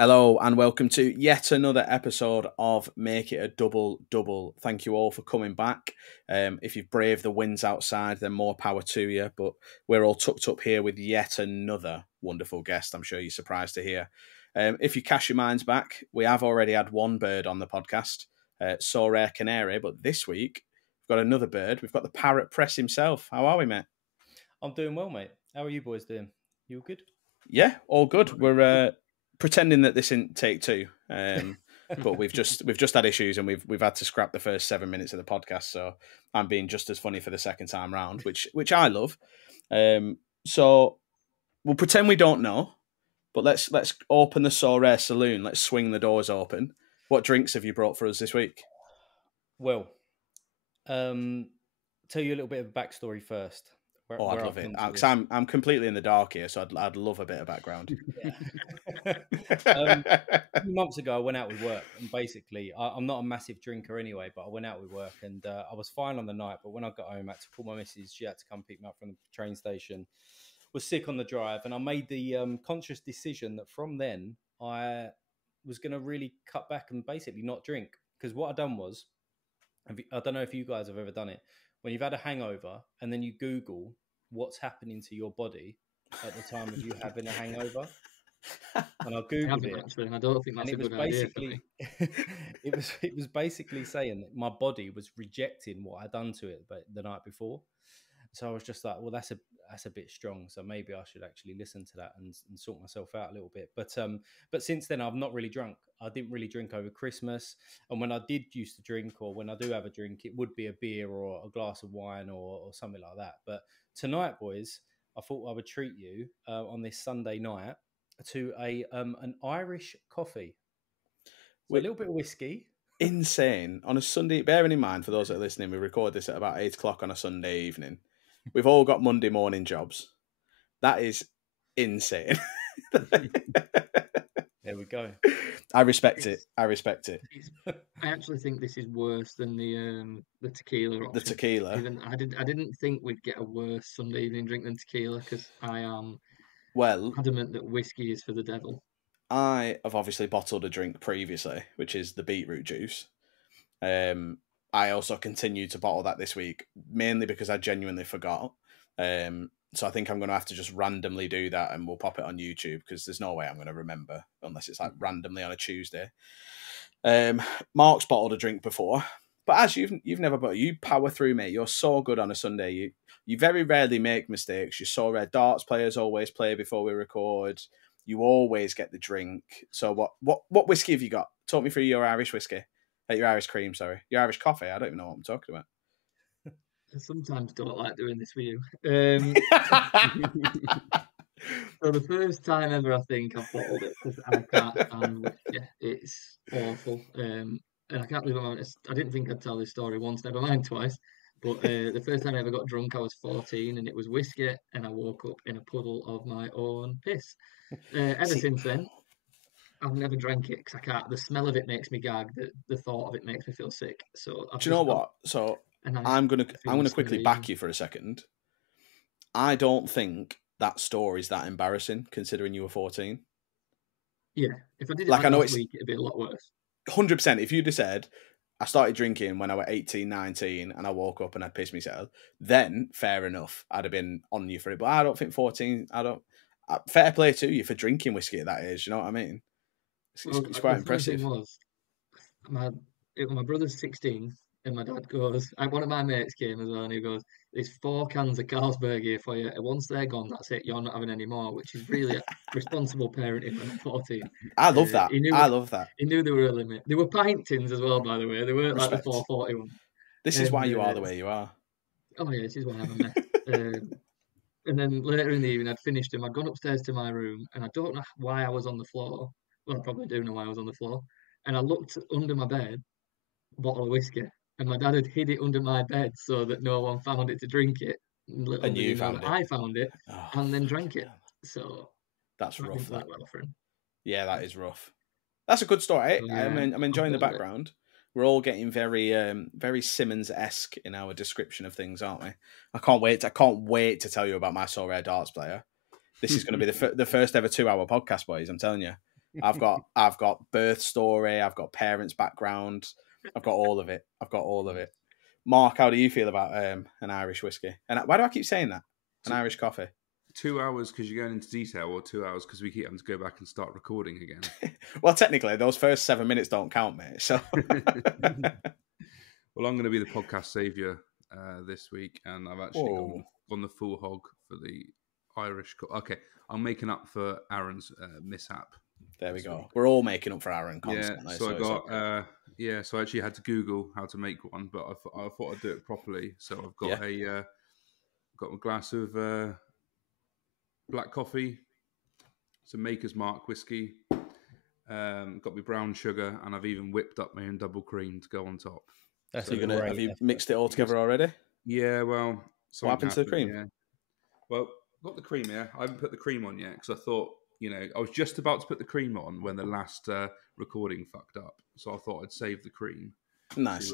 Hello and welcome to yet another episode of Make It a Double Double. Thank you all for coming back. If you've braved the winds outside, then more power to you. But we're all tucked up here with yet another wonderful guest. I'm sure you're surprised to hear. If you cast your minds back, we have already had one bird on the podcast, Sorare Canary. But this week, we've got another bird. We've got the Parrott Press himself. How are we, mate? I'm doing well, mate. How are you boys doing? You all good? Yeah, all good. We're pretending that this isn't take two, but we've just had issues and we've had to scrap the first 7 minutes of the podcast. So I'm being just as funny for the second time round, which I love. So we'll pretend we don't know, but let's open the Sorare saloon. Let's swing the doors open. What drinks have you brought for us this week? Well, tell you a little bit of backstory first. I'd love it because I'm completely in the dark here, so I'd love a bit of background. A few months ago, I went out with work, and basically, I'm not a massive drinker anyway, but I went out with work, and I was fine on the night. But when I got home, I had to call my missus. She had to come pick me up from the train station. Was sick on the drive, and I made the conscious decision that from then I was going to really cut back and basically not drink. Because what I done was, I don't know if you guys have ever done it. When you've had a hangover and then you Google what's happening to your body at the time of you having a hangover, and I Googled it, actually, I don't think that's a good idea for me. it was basically saying that my body was rejecting what I'd done to it the night before. So I was just like, well, that's a bit strong. So maybe I should actually listen to that and sort myself out a little bit. But since then, I've not really drunk. I didn't really drink over Christmas. And when I did used to drink, or when I do have a drink, it would be a beer or a glass of wine or something like that. But tonight, boys, I thought I would treat you on this Sunday night to an Irish coffee. So a little bit of whiskey. Insane. On a Sunday, bearing in mind, for those that are listening, we record this at about 8 o'clock on a Sunday evening. We've all got Monday morning jobs. That is insane. There we go. I respect it. I actually think this is worse than the tequila option. The tequila. I didn't think we'd get a worse Sunday evening drink than tequila, because I am adamant that whiskey is for the devil. I have obviously bottled a drink previously, which is the beetroot juice. I also continued to bottle that this week, mainly because I genuinely forgot. So I think I'm going to have to just randomly do that, and we'll pop it on YouTube, because there's no way I'm going to remember unless it's like randomly on a Tuesday. Marc's bottled a drink before, but as you've never bottled, you power through, mate. You're so good on a Sunday. You very rarely make mistakes. You're so rare. Darts players always play before we record. You always get the drink. So what whiskey have you got? Talk me through your Irish whiskey. Your Irish cream, sorry. Your Irish coffee. I don't even know what I'm talking about. I sometimes don't like doing this for you. So the first time ever, I think I've bottled it, because I can't stand whiskey. It's awful. And I can't believe I didn't think I'd tell this story once, never mind twice. But the first time I ever got drunk, I was 14, and it was whiskey, and I woke up in a puddle of my own piss. Ever since then, I've never drank it because I can't. The smell of it makes me gag. The thought of it makes me feel sick. So do you know what? So I'm gonna quickly back you for a second. I don't think that story's that embarrassing, considering you were 14. Yeah, if I did it like last week, it'd be a lot worse. 100%. If you'd have said I started drinking when I was 18, 19, and I woke up and I pissed myself, then fair enough. I'd have been on you for it. But I don't think 14. Fair play to you for drinking whiskey at that age. You know what I mean? It's quite impressive. My brother's 16, and my dad goes, one of my mates came as well, and he goes, "There's 4 cans of Carlsberg here for you. And once they're gone, that's it. You're not having any more," which is really responsible parenting when I'm 14. I love that. I love that. He knew there were a limit. There were pint tins as well, by the way. They weren't like the 441. This is why you are the way you are. Oh, yeah, this is why I'm a mess. And then later in the evening, I'd finished them. I'd gone upstairs to my room, and I don't know why I was on the floor. Well, I probably do know why I was on the floor. And I looked under my bed, a bottle of whiskey, and my dad had hid it under my bed so that no one found it to drink it. And you found it. I found it and then drank it. So that's rough. That well for him. Yeah, that is rough. That's a good story. Yeah, I'm enjoying the background. We're all getting very Simmons-esque in our description of things, aren't we? I can't wait to tell you about my Sorare darts player. This is going to be the first ever 2-hour podcast, boys. I'm telling you. I've got birth story. I've got parents' background. I've got all of it. Mark, how do you feel about an Irish whiskey? And why do I keep saying that? An Irish coffee. 2 hours because you're going into detail, or 2 hours because we keep having to go back and start recording again? Well, technically, those first 7 minutes don't count, mate. So, well, I'm going to be the podcast savior this week, and I've actually gone the full hog for the Irish. Okay, I'm making up for Aaron's mishap. There we go. Week. We're all making up for Aaron constantly. Yeah, so I got so I actually had to Google how to make one, but I thought I'd do it properly. So I've got got a glass of black coffee, some Maker's Mark whiskey, got my brown sugar, and I've even whipped up my own double cream to go on top. That's have you mixed it all together already? Yeah, well, what happened to the cream? Yeah. Well, got the cream here. I haven't put the cream on yet because I thought, I was just about to put the cream on when the last recording fucked up. So I thought I'd save the cream. Nice.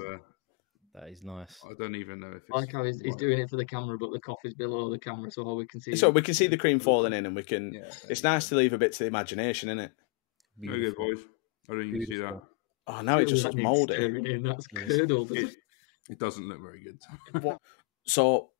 That is nice. I don't even know if it's... I like how he's doing it for the camera, but the coffee's below the camera, so all we can see... So we can see the cream falling in, and we can... Yeah, it's nice to leave a bit to the imagination, isn't it? There you go, boys. I don't even see that. Oh, now it just looks mouldy. That's curdled. It doesn't look very good. So,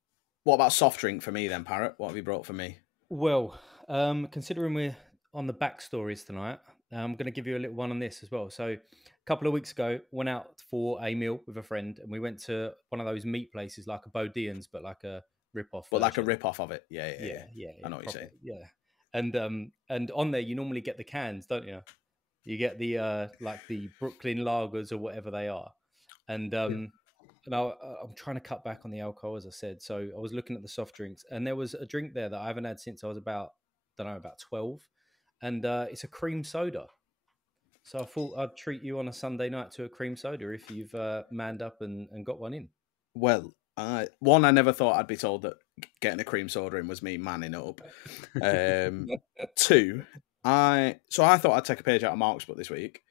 what about soft drink for me then, Parrott? What have you brought for me? Well, considering we're on the backstories tonight, I'm going to give you a little one on this as well. So, a couple of weeks ago, went out for a meal with a friend, and we went to one of those meat places, like a Bodéan's, but like a rip-off. But like a rip-off of it, yeah. I know what you're saying. Yeah, and on there, you normally get the cans, don't you? You get the like the Brooklyn lagers or whatever they are, and I'm trying to cut back on the alcohol, as I said. So I was looking at the soft drinks, and there was a drink there that I haven't had since I was about 12, and it's a cream soda. So I thought I'd treat you on a Sunday night to a cream soda if you've manned up and got one in. Well, one, I never thought I'd be told that getting a cream soda in was me manning up. Two, I thought I'd take a page out of Marc's book this week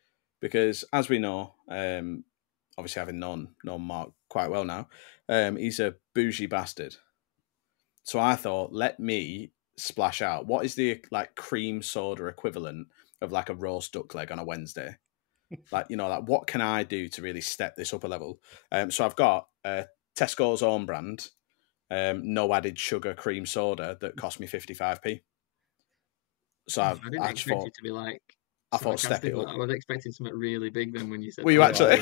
because, as we know, obviously having known Marc quite well now, he's a bougie bastard. So I thought, let me splash out. What is the cream soda equivalent of like a roast duck leg on a Wednesday? What can I do to really step this up a level? So I've got Tesco's own brand, no added sugar cream soda that cost me 55p. So I didn't expect it to be like. I thought step it up. I was expecting something really big then when you said. Were you actually?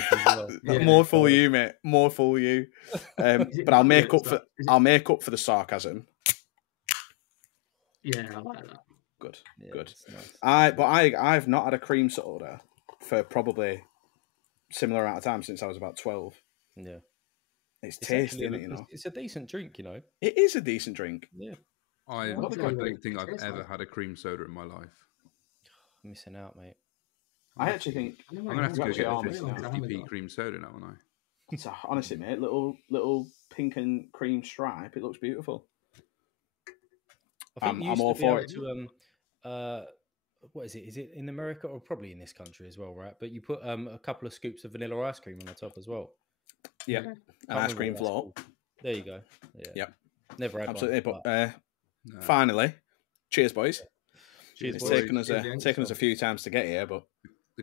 Yeah. More for you, mate. More for you. But I'll make up for the sarcasm. Yeah, I like that. Good. Nice. I've not had a cream soda for probably similar amount of time since I was about 12. Yeah. It's tasty, isn't it? It's a decent drink, It is a decent drink. Yeah. I don't think I've ever had a cream soda in my life. Missing out, mate. I actually think I'm gonna have to go get a 50p cream soda now, aren't I? So, honestly, mate, little pink and cream stripe. It looks beautiful. I think I'm all for it. To, what is it? Is it in America or probably in this country as well, right? But you put a couple of scoops of vanilla ice cream on the top as well. Yeah, an ice cream float. There you go. Yeah. Yep. Never had absolutely, one. But finally, cheers, boys. Cheers, it's boys. taken us a few times to get here, but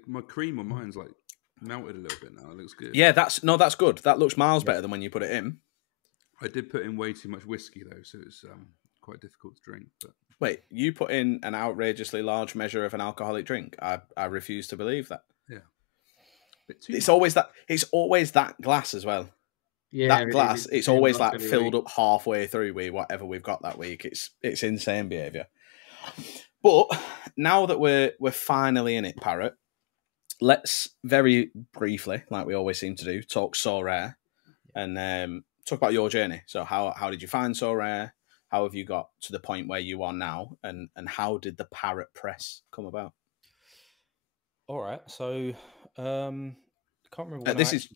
my cream on mine's like melted a little bit now. It looks good. Yeah, that's good. That looks miles better than when you put it in. I did put in way too much whiskey though, so it's quite difficult to drink. But wait, you put in an outrageously large measure of an alcoholic drink? I refuse to believe that. Yeah, it's always that glass as well. Yeah, that glass. It's always like filled up halfway through with whatever we've got that week. It's insane behaviour. But now that we're finally in it, Parrott, let's very briefly, like we always seem to do, talk Sorare and talk about your journey. So how did you find Sorare? How have you got to the point where you are now? And how did the Parrott Press come about? All right. So can't remember. This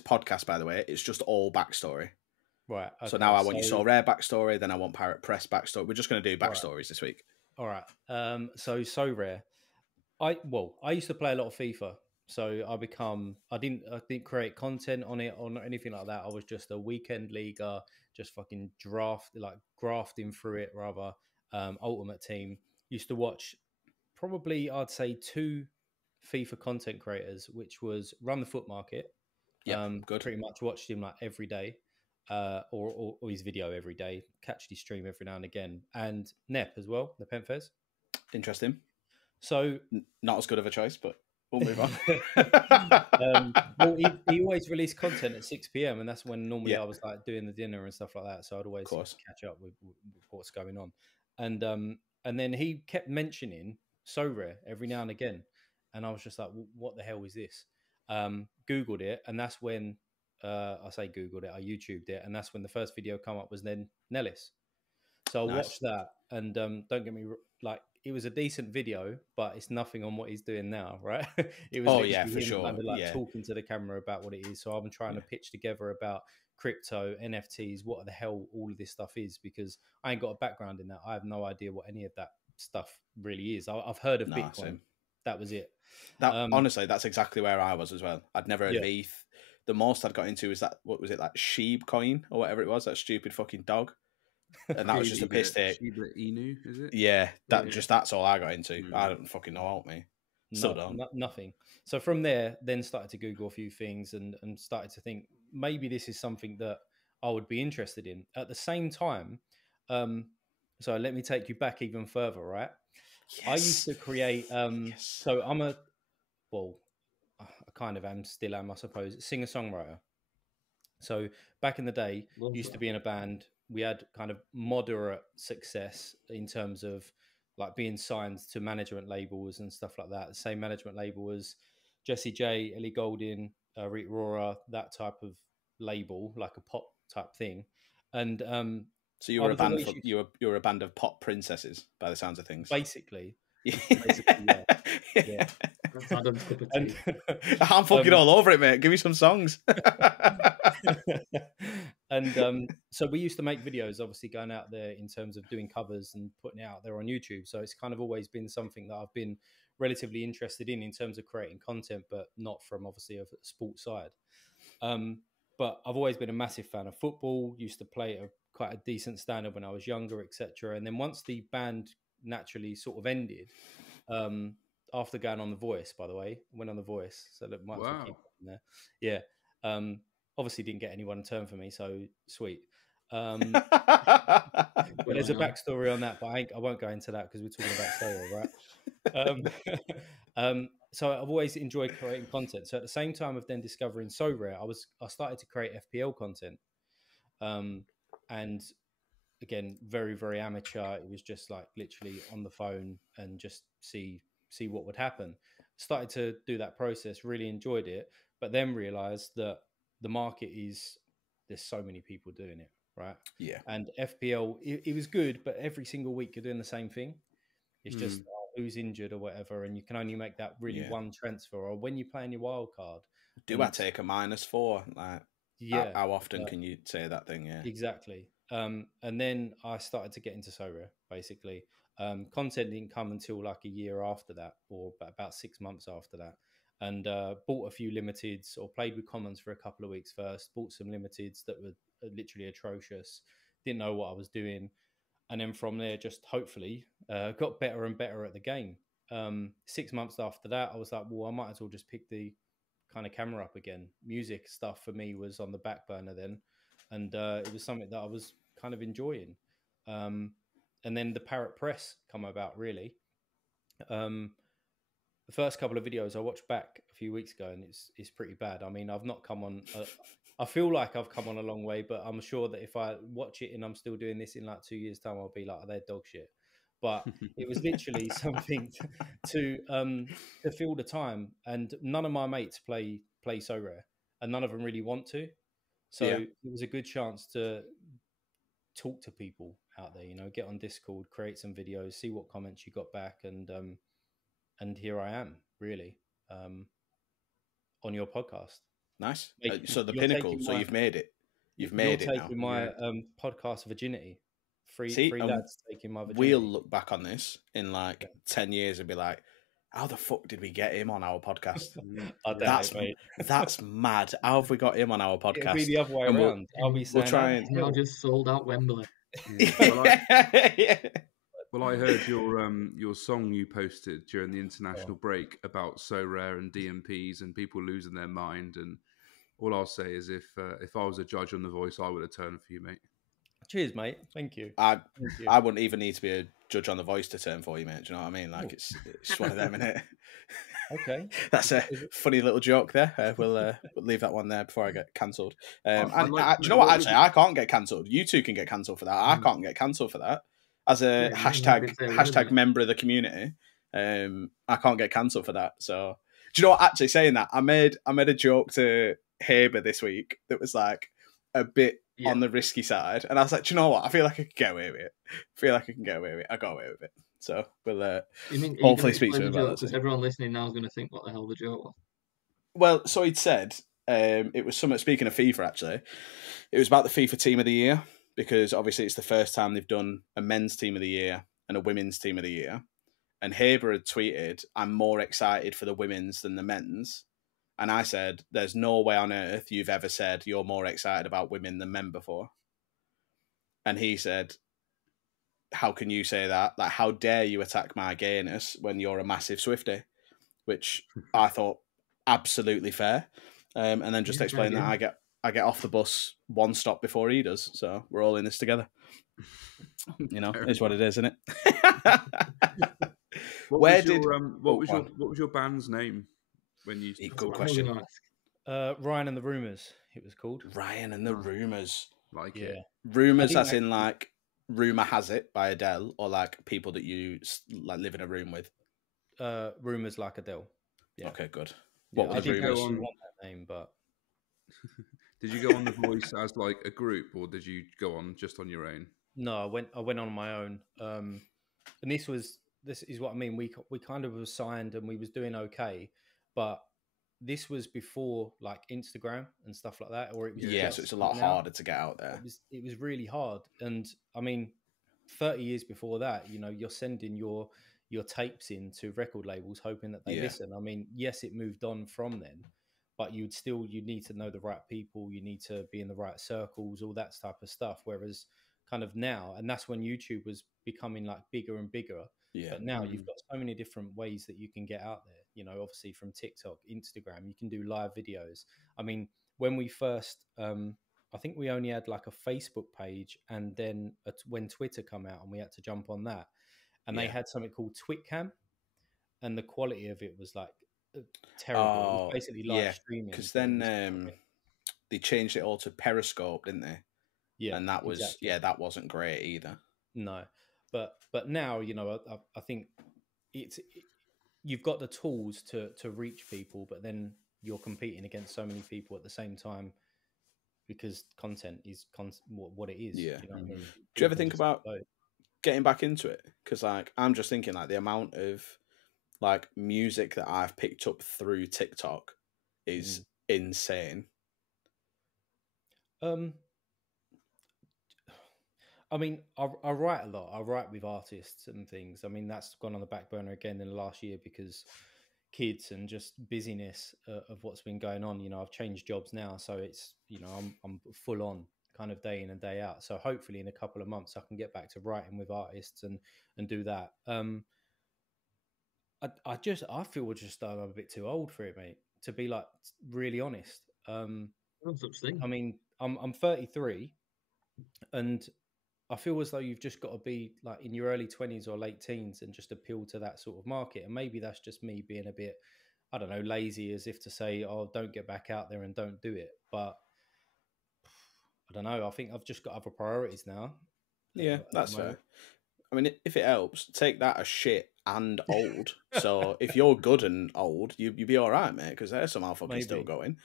podcast, by the way, it's just all backstory. Right. Okay, so now I want your Sorare backstory, then I want Parrott Press backstory. We're just going to do backstories this week. All right. So Sorare. I used to play a lot of FIFA. So I didn't create content on it or anything like that. I was just a weekend leaguer, just fucking grafting through it rather. Ultimate Team. Used to watch probably, I'd say, 2 FIFA content creators, which was Run the Foot Market. Yeah, good. Pretty much watched him like every day, or his video every day. Catched his stream every now and again, and Nep as well, the Penfez. Interesting. So not as good of a choice, but we'll move on. Well, he always released content at 6 p.m. and that's when normally I was like doing the dinner and stuff like that. So I'd always catch up with what's going on. And then he kept mentioning Sorare every now and again, and I was just like, what the hell is this? Googled it, and that's when I say Googled it, I YouTubed it, and that's when the first video come up was then Nellis. So I watched that, and don't get me like, it was a decent video, but it's nothing on what he's doing now, right? It was for sure. Kind of like talking to the camera about what it is. So I'm trying to pitch together about crypto, NFTs, what the hell all of this stuff is, because I ain't got a background in that. I have no idea what any of that stuff really is. I've heard of Bitcoin. Same. That was it. Honestly, that's exactly where I was as well. I'd never heard of ETH. The most I'd got into is that, what was it, like Sheep Coin or whatever it was, that stupid fucking dog. And that was just a piss take. Shiba Inu, is it? Yeah, that's all I got into. I don't fucking know, help me. Still don't. Nothing. So from there, then started to Google a few things and started to think maybe this is something that I would be interested in. At the same time, so let me take you back even further, right? Yes. I used to create. So I kind of still am, I suppose, singer-songwriter. So back in the day, used to be in a band. We had kind of moderate success in terms of like being signed to management labels and stuff like that. The same management label as Jessie J, Ellie Goulding, Rita Ora, that type of label, like a pop type thing. And so you were a band you were a band of pop princesses, by the sounds of things. Basically. Yeah. I'm fucking all over it, mate. Give me some songs. And so we used to make videos, obviously going out there in terms of doing covers and putting it out there on YouTube. So it's kind of always been something that I've been relatively interested in terms of creating content, but not from obviously a sports side. But I've always been a massive fan of football, used to play at quite a decent standard when I was younger, etc. And then once the band naturally sort of ended, after going on The Voice, by the way, went on The Voice, so that might keep it in there. Yeah. Obviously didn't get anyone to turn for me, so sweet. But there's a backstory on that, but I won't go into that because we're talking about Sorare, right? So I've always enjoyed creating content. So at the same time of then discovering Sorare, I started to create FPL content. And again, very, very amateur. It was just like literally on the phone and just see what would happen. Started to do that process, really enjoyed it, but then realized that the market there's so many people doing it, right? Yeah. And FPL, it was good, but every single week you're doing the same thing. It's just who's injured or whatever, and you can only make that really one transfer. Or when you're playing your wild card, I take a -4? Like, how often can you say that thing? Yeah, exactly. And then I started to get into Sorare, basically. Content didn't come until like a year after that, or about 6 months after that. And bought a few limiteds, or played with commons for a couple of weeks first. Bought some limiteds that were literally atrocious. Didn't know what I was doing. And then from there, just hopefully got better and better at the game. 6 months after that, I was like, well, I might as well just pick the kind of camera up again. Music stuff for me was on the back burner then. And it was something that I was kind of enjoying. And then the Parrott Press come about, really. The first couple of videos I watched back a few weeks ago, and it's pretty bad. I mean, I've not come on. I feel like I've come on a long way, but I'm sure that if I watch it and I'm still doing this in like 2 years' time, I'll be like, they're dog shit. But it was literally something to fill the time. And none of my mates play Sorare, and none of them really want to. So it was a good chance to talk to people out there. Get on Discord, create some videos, see what comments you got back, and here I am, really, on your podcast. Nice. So the pinnacle. So you've made it. You've made it now. You're taking my podcast virginity. Three lads taking my virginity. We'll look back on this in 10 years and be like, how the fuck did we get him on our podcast? That's mad. How have we got him on our podcast? It'll be the other way around. I'll be saying, we'll try and now just sold out Wembley. Well, I heard your song you posted during the international break about Sorare and DMPs and people losing their mind. And all I'll say is, if I was a judge on The Voice, I would have turned for you, mate. Cheers, mate. Thank you. I wouldn't even need to be a judge on The Voice to turn for you, mate. Do you know what I mean? Like it's just one of them, innit? Okay, that's a funny little joke there. We'll leave that one there before I get cancelled. Do you know what? Actually, I can't get cancelled. You two can get cancelled for that. I can't get cancelled for that. As a hashtag member of the community, I can't get cancelled for that. So, do you know what? Actually, saying that, I made a joke to Haber this week that was like a bit on the risky side, and I was like, do you know what? I feel like I could get away with it. I got away with it. So we'll hopefully speak to him about that. Because everyone listening now is going to think what the hell the joke was. Well, so he'd said it was something. Speaking of FIFA, actually, it was about the FIFA Team of the Year, because obviously it's the first time they've done a men's Team of the Year and a women's Team of the Year. And Haber had tweeted, "I'm more excited for the women's than the men's." And I said, "There's no way on earth you've ever said you're more excited about women than men before." And he said, "How can you say that? Like, how dare you attack my gayness when you're a massive Swiftie?" Which I thought absolutely fair. And then just explain that I get off the bus one stop before he does. So we're all in this together. You know, is what it is, isn't it? What was your band's name when you? Good question. Ryan and the Rumours. It was called Ryan and the Rumours. Like it. Rumours, as in like Rumour Has It by Adele, or like people that you like live in a room with. Rumours like Adele. Yeah. Okay, good. What I didn't actually want that name, but did you go on The Voice as like a group, or did you go on just on your own? No, I went on my own. And this is what I mean. We kind of was signed and we was doing okay, but this was before like Instagram and stuff like that, or it was so it's a lot harder to get out there. It was really hard, and I mean, 30 years before that, you know, you're sending your tapes in to record labels hoping that they listen. I mean, yes, it moved on from then, but you need to know the right people, you need to be in the right circles, all that type of stuff. Whereas kind of now, and that's when YouTube was becoming like bigger and bigger. Yeah. But now you've got so many different ways that you can get out there. You know, obviously from TikTok, Instagram, you can do live videos. I mean, when we first, I think we only had like a Facebook page, and then when Twitter come out, and we had to jump on that, and they had something called TwitCam, and the quality of it was like terrible. It was basically live streaming. Because then they changed it all to Periscope, didn't they? Yeah, and that was that wasn't great either. No, but now, you know, I think you've got the tools to reach people, but then you're competing against so many people at the same time, because content is what it is. Yeah. You know what I mean? Do you ever think about getting back into it? Because like I'm just thinking like the amount of like music that I've picked up through TikTok is insane. I mean, I write a lot. I write with artists and things. I mean, that's gone on the back burner again in the last year because kids and just busyness of what's been going on. You know, I've changed jobs now, so it's, you know, I'm full on kind of day in and day out. So hopefully in a couple of months I can get back to writing with artists and do that. I feel I'm a bit too old for it, mate, to be like really honest. No such thing. I mean, I'm 33, and I feel as though you've just got to be like in your early 20s or late teens and just appeal to that sort of market. And maybe that's just me being a bit, I don't know, lazy, as if to say, oh, don't get back out there and don't do it. But I don't know. I think I've just got other priorities now. Yeah, that's fair. I mean, if it helps, take that as shit and old. So if you're good and old, you'd be all right, mate, because they're somehow fucking still going.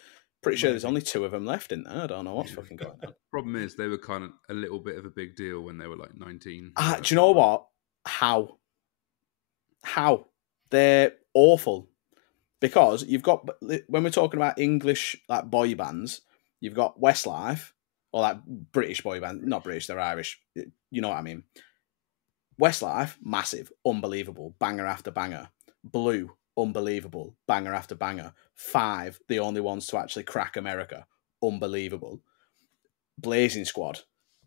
Pretty sure there's only 2 of them left in there. I don't know what's fucking going on. Problem is, they were kind of a little bit of a big deal when they were like 19. Do you know what? How? They're awful. Because you've got, when we're talking about English like boy bands, you've got Westlife, or like British boy band. Not British, they're Irish. You know what I mean? Westlife, massive, unbelievable, banger after banger. Blue, unbelievable, banger after banger. 5, the only ones to actually crack America, unbelievable. Blazing Squad,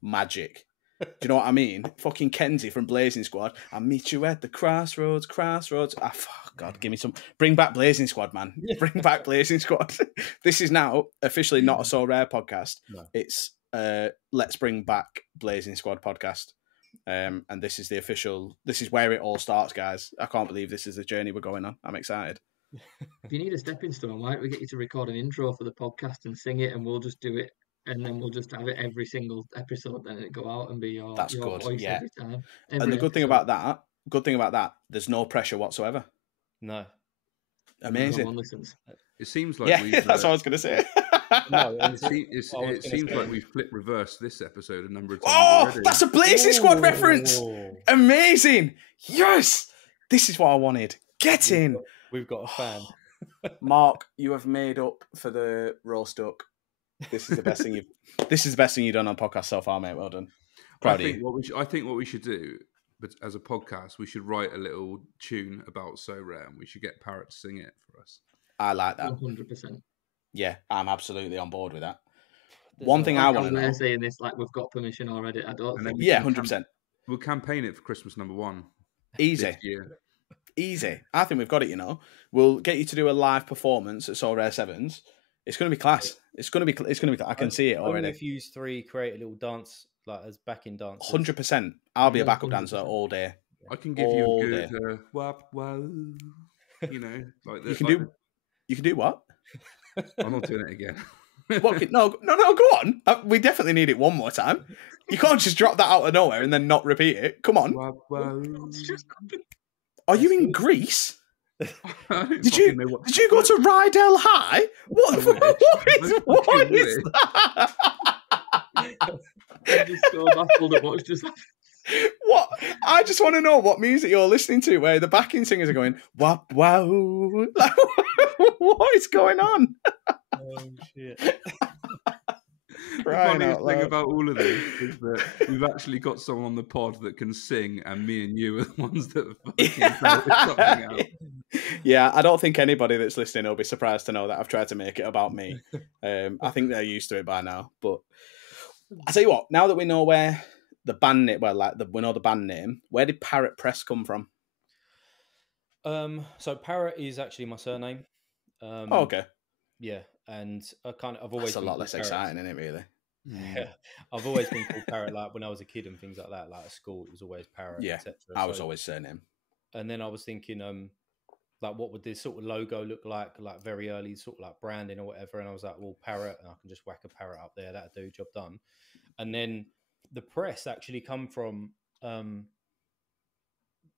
magic. Do you know what I mean? Fucking Kenzie from Blazing Squad. I'll meet you at the crossroads. God, give me some. Bring back Blazing Squad, man. Bring back Blazing Squad. This is now officially not a Sorare podcast. No. It's Let's Bring Back Blazing Squad podcast. And this is the official. This is where it all starts, guys. I can't believe this is the journey we're going on. I'm excited. If you need a stepping stone, why don't we get you to record an intro for the podcast and sing it, and we'll just do it, and then we'll just have it every single episode, then it go out and be your voice every time. And the good thing about that, there's no pressure whatsoever. No. Amazing. No one listens. It seems like we've, that's what I was going to say. No, it seems like we've flip reversed this episode a number of times. Oh, already. that's a Blazing Squad reference. Amazing. Yes. This is what I wanted. Get in. We've got a fan. Mark, you have made up for the roast duck. This is the best thing you've done on podcast so far, mate. Well done. I think what we should do, but as a podcast, we should write a little tune about Sorare, and we should get Parrott to sing it for us. I like that. 100%. Yeah, I'm absolutely on board with that. One thing I want to know. We're saying this like we've got permission already. I don't think. Yeah, 100%. We'll campaign it for Christmas #1. Easy. Easy. I think we've got it, you know. We'll get you to do a live performance at Sorare Sevens. It's going to be class. It's going to be. I can see it already. If you three create a little dance, like as backing dance. 100%. I'll be a backup dancer all day. I can give you a good wap wow. You know, like this. You can do what? I'm not doing it again. What? No, go on. We definitely need it one more time. You can't just drop that out of nowhere and then not repeat it. Come on. Wap wow. Are you in Greece? Did you go to Rydell High? What is that? I'm just so baffled at what's just happened. What? I just want to know what music you're listening to where the backing singers are going, wap wow. Like, what is going on? Oh, shit. The funniest thing about all of this is that we've actually got someone on the pod that can sing, and me and you are the ones that are fucking something out. Yeah, I don't think anybody that's listening will be surprised to know that I've tried to make it about me. I think they're used to it by now. But I tell you what, now that we know where the band name, we know the band name, where did Parrott Press come from? So Parrott is actually my surname. Okay. Yeah, and I've always. That's a lot less exciting, isn't it? Really. Yeah, I've always been called Parrott. Like when I was a kid and things like that. Like at school, it was always Parrott. Yeah, etc. I was always surname. And then I was thinking, like what would this sort of logo look like very early, sort of like branding or whatever. And I was like, well, Parrott, and I can just whack a parrot up there. That'll do, job done. And then the press actually come from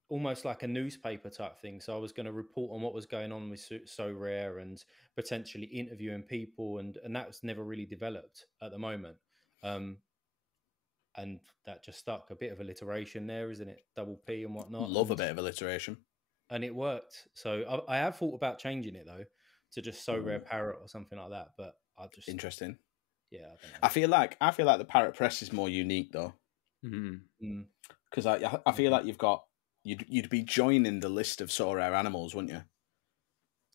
almost like a newspaper type thing. So I was going to report on what was going on with Sorare and potentially interviewing people, and that's never really developed at the moment. And that just stuck. A bit of alliteration there, isn't it? Double P and whatnot. Love a bit of alliteration. And it worked. So I have thought about changing it though to just Sorare Parrot or something like that. But I just interesting. Yeah, I don't know. I feel like the Parrott Press is more unique though, because I feel like you'd be joining the list of Sorare animals, wouldn't you?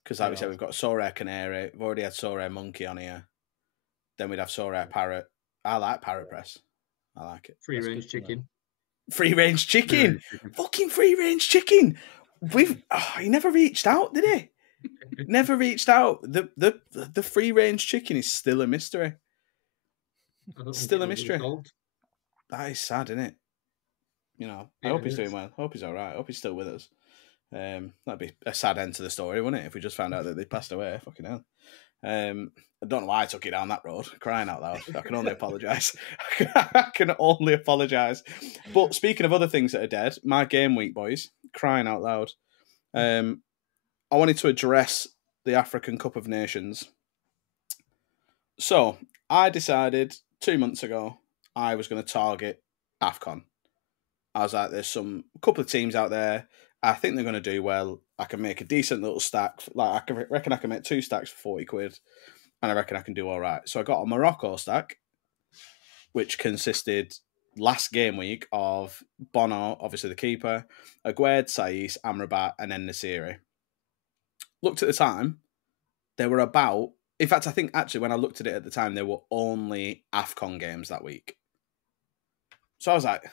Because like we said, we've got Sorare Canary. We've already had Sorare Monkey on here. Then we'd have Sorare Parrot. I like Parrott Press. I like it. Free range chicken. Free range chicken. Fucking free range chicken. He never reached out, did he? Never reached out. The free range chicken is still a mystery. Still a mystery. That is sad, isn't it? You know, I hope he's doing well. I hope he's all right. I hope he's still with us. That'd be a sad end to the story, wouldn't it? If we just found out that they passed away. Fucking hell. I don't know why I took it down that road. Crying out loud. I can only apologise. I can only apologise. But speaking of other things that are dead, my game week, boys. Crying out loud. I wanted to address the African Cup of Nations. So I decided 2 months ago I was going to target AFCON. I was like, there's a couple of teams out there. I think they're going to do well. I can make a decent little stack. Like I reckon I can make 2 stacks for 40 quid. And I reckon I can do all right. So I got a Morocco stack, which consisted last game week of Bono, obviously the keeper, Aguerd, Saiss, Amrabat, and then Nasiri. Looked at the time, there were about... In fact, I think actually when I looked at it at the time, there were only AFCON games that week. So I was like,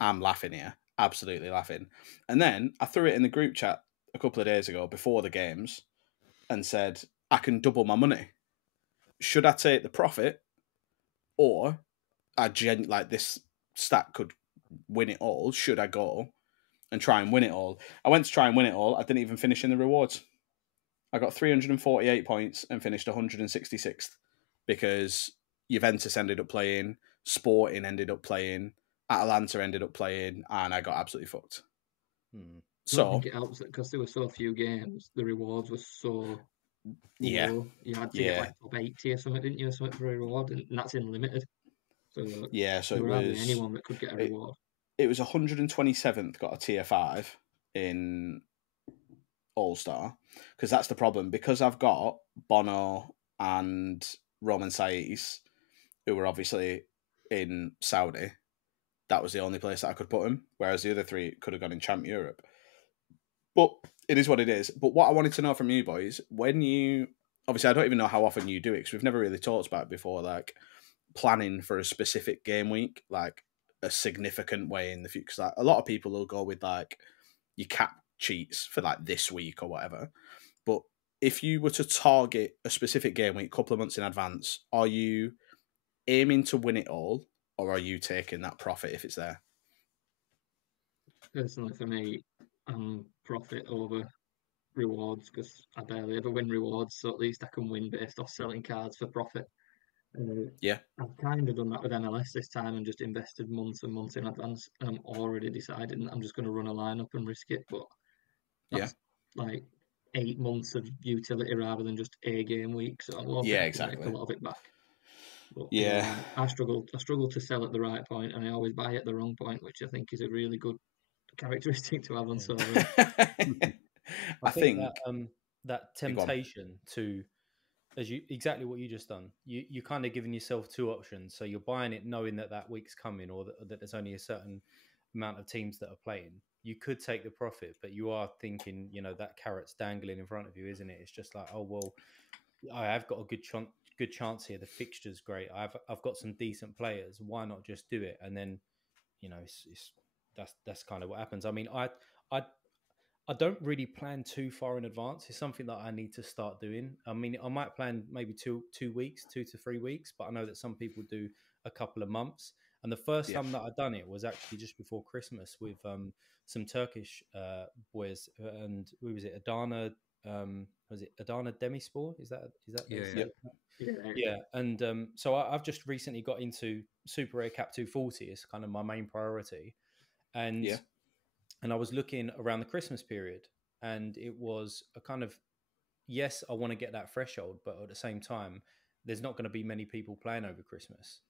I'm laughing here, absolutely laughing. And then I threw it in the group chat a couple of days ago before the games and said, I can double my money. Should I take the profit, or like this stat could win it all? Should I go and try and win it all? I went to try and win it all. I didn't even finish in the rewards. I got 348 points and finished 166th because Juventus ended up playing, Sporting ended up playing, Atalanta ended up playing, and I got absolutely fucked. I don't think it helps because there were so few games. The rewards were so low. You had to get like top 80 or something, didn't you? Or something for a reward, and that's in limited. So so there it were hardly was anyone that could get a reward. It was 127th got a tier 5 in All Star, because that's the problem. Because I've got Bono and Roman Saiz, who were obviously in Saudi. That was the only place that I could put him, whereas the other 3 could have gone in Champ Europe. But it is what it is. But what I wanted to know from you boys, when you... Obviously, I don't even know how often you do it, because we've never really talked about it before, like planning for a specific game week, like a significant way in the future. Because like, a lot of people will go with like your cap cheats for like this week or whatever. But if you were to target a specific game week a couple of months in advance, are you aiming to win it all, or are you taking that profit if it's there? Personally, for me, I'm profit over rewards because I barely ever win rewards, so at least I can win based off selling cards for profit. I've kind of done that with MLS this time and just invested months and months in advance, and I'm already deciding that I'm just going to run a lineup and risk it. But that's like 8 months of utility rather than just a game week, so I'm hoping I can make a lot of it back. But, I struggle to sell at the right point, and I always buy at the wrong point, which I think is a really good characteristic to have on Sorare. I think that temptation to, as you exactly what you just done, you kind of giving yourself 2 options. So you're buying it knowing that week's coming, or that there's only a certain amount of teams that are playing. You could take the profit, but you are thinking, that carrot's dangling in front of you, isn't it? It's just like, oh well, I have got a good chance here. The fixture's great. I've got some decent players. Why not just do it? And then, that's kind of what happens. I mean, I don't really plan too far in advance. It's something that I need to start doing. I mean, I might plan maybe 2 weeks, 2 to 3 weeks, but I know that some people do a couple of months. And the first time that I'd done it was actually just before Christmas with some Turkish boys, and who was it? Adana, was it Adana Demispor? Is that? Yeah. And so I've just recently got into Super Rare Cap 240. It's kind of my main priority, and I was looking around the Christmas period, and it was a kind of, yes, I want to get that threshold, but at the same time, there's not going to be many people playing over Christmas.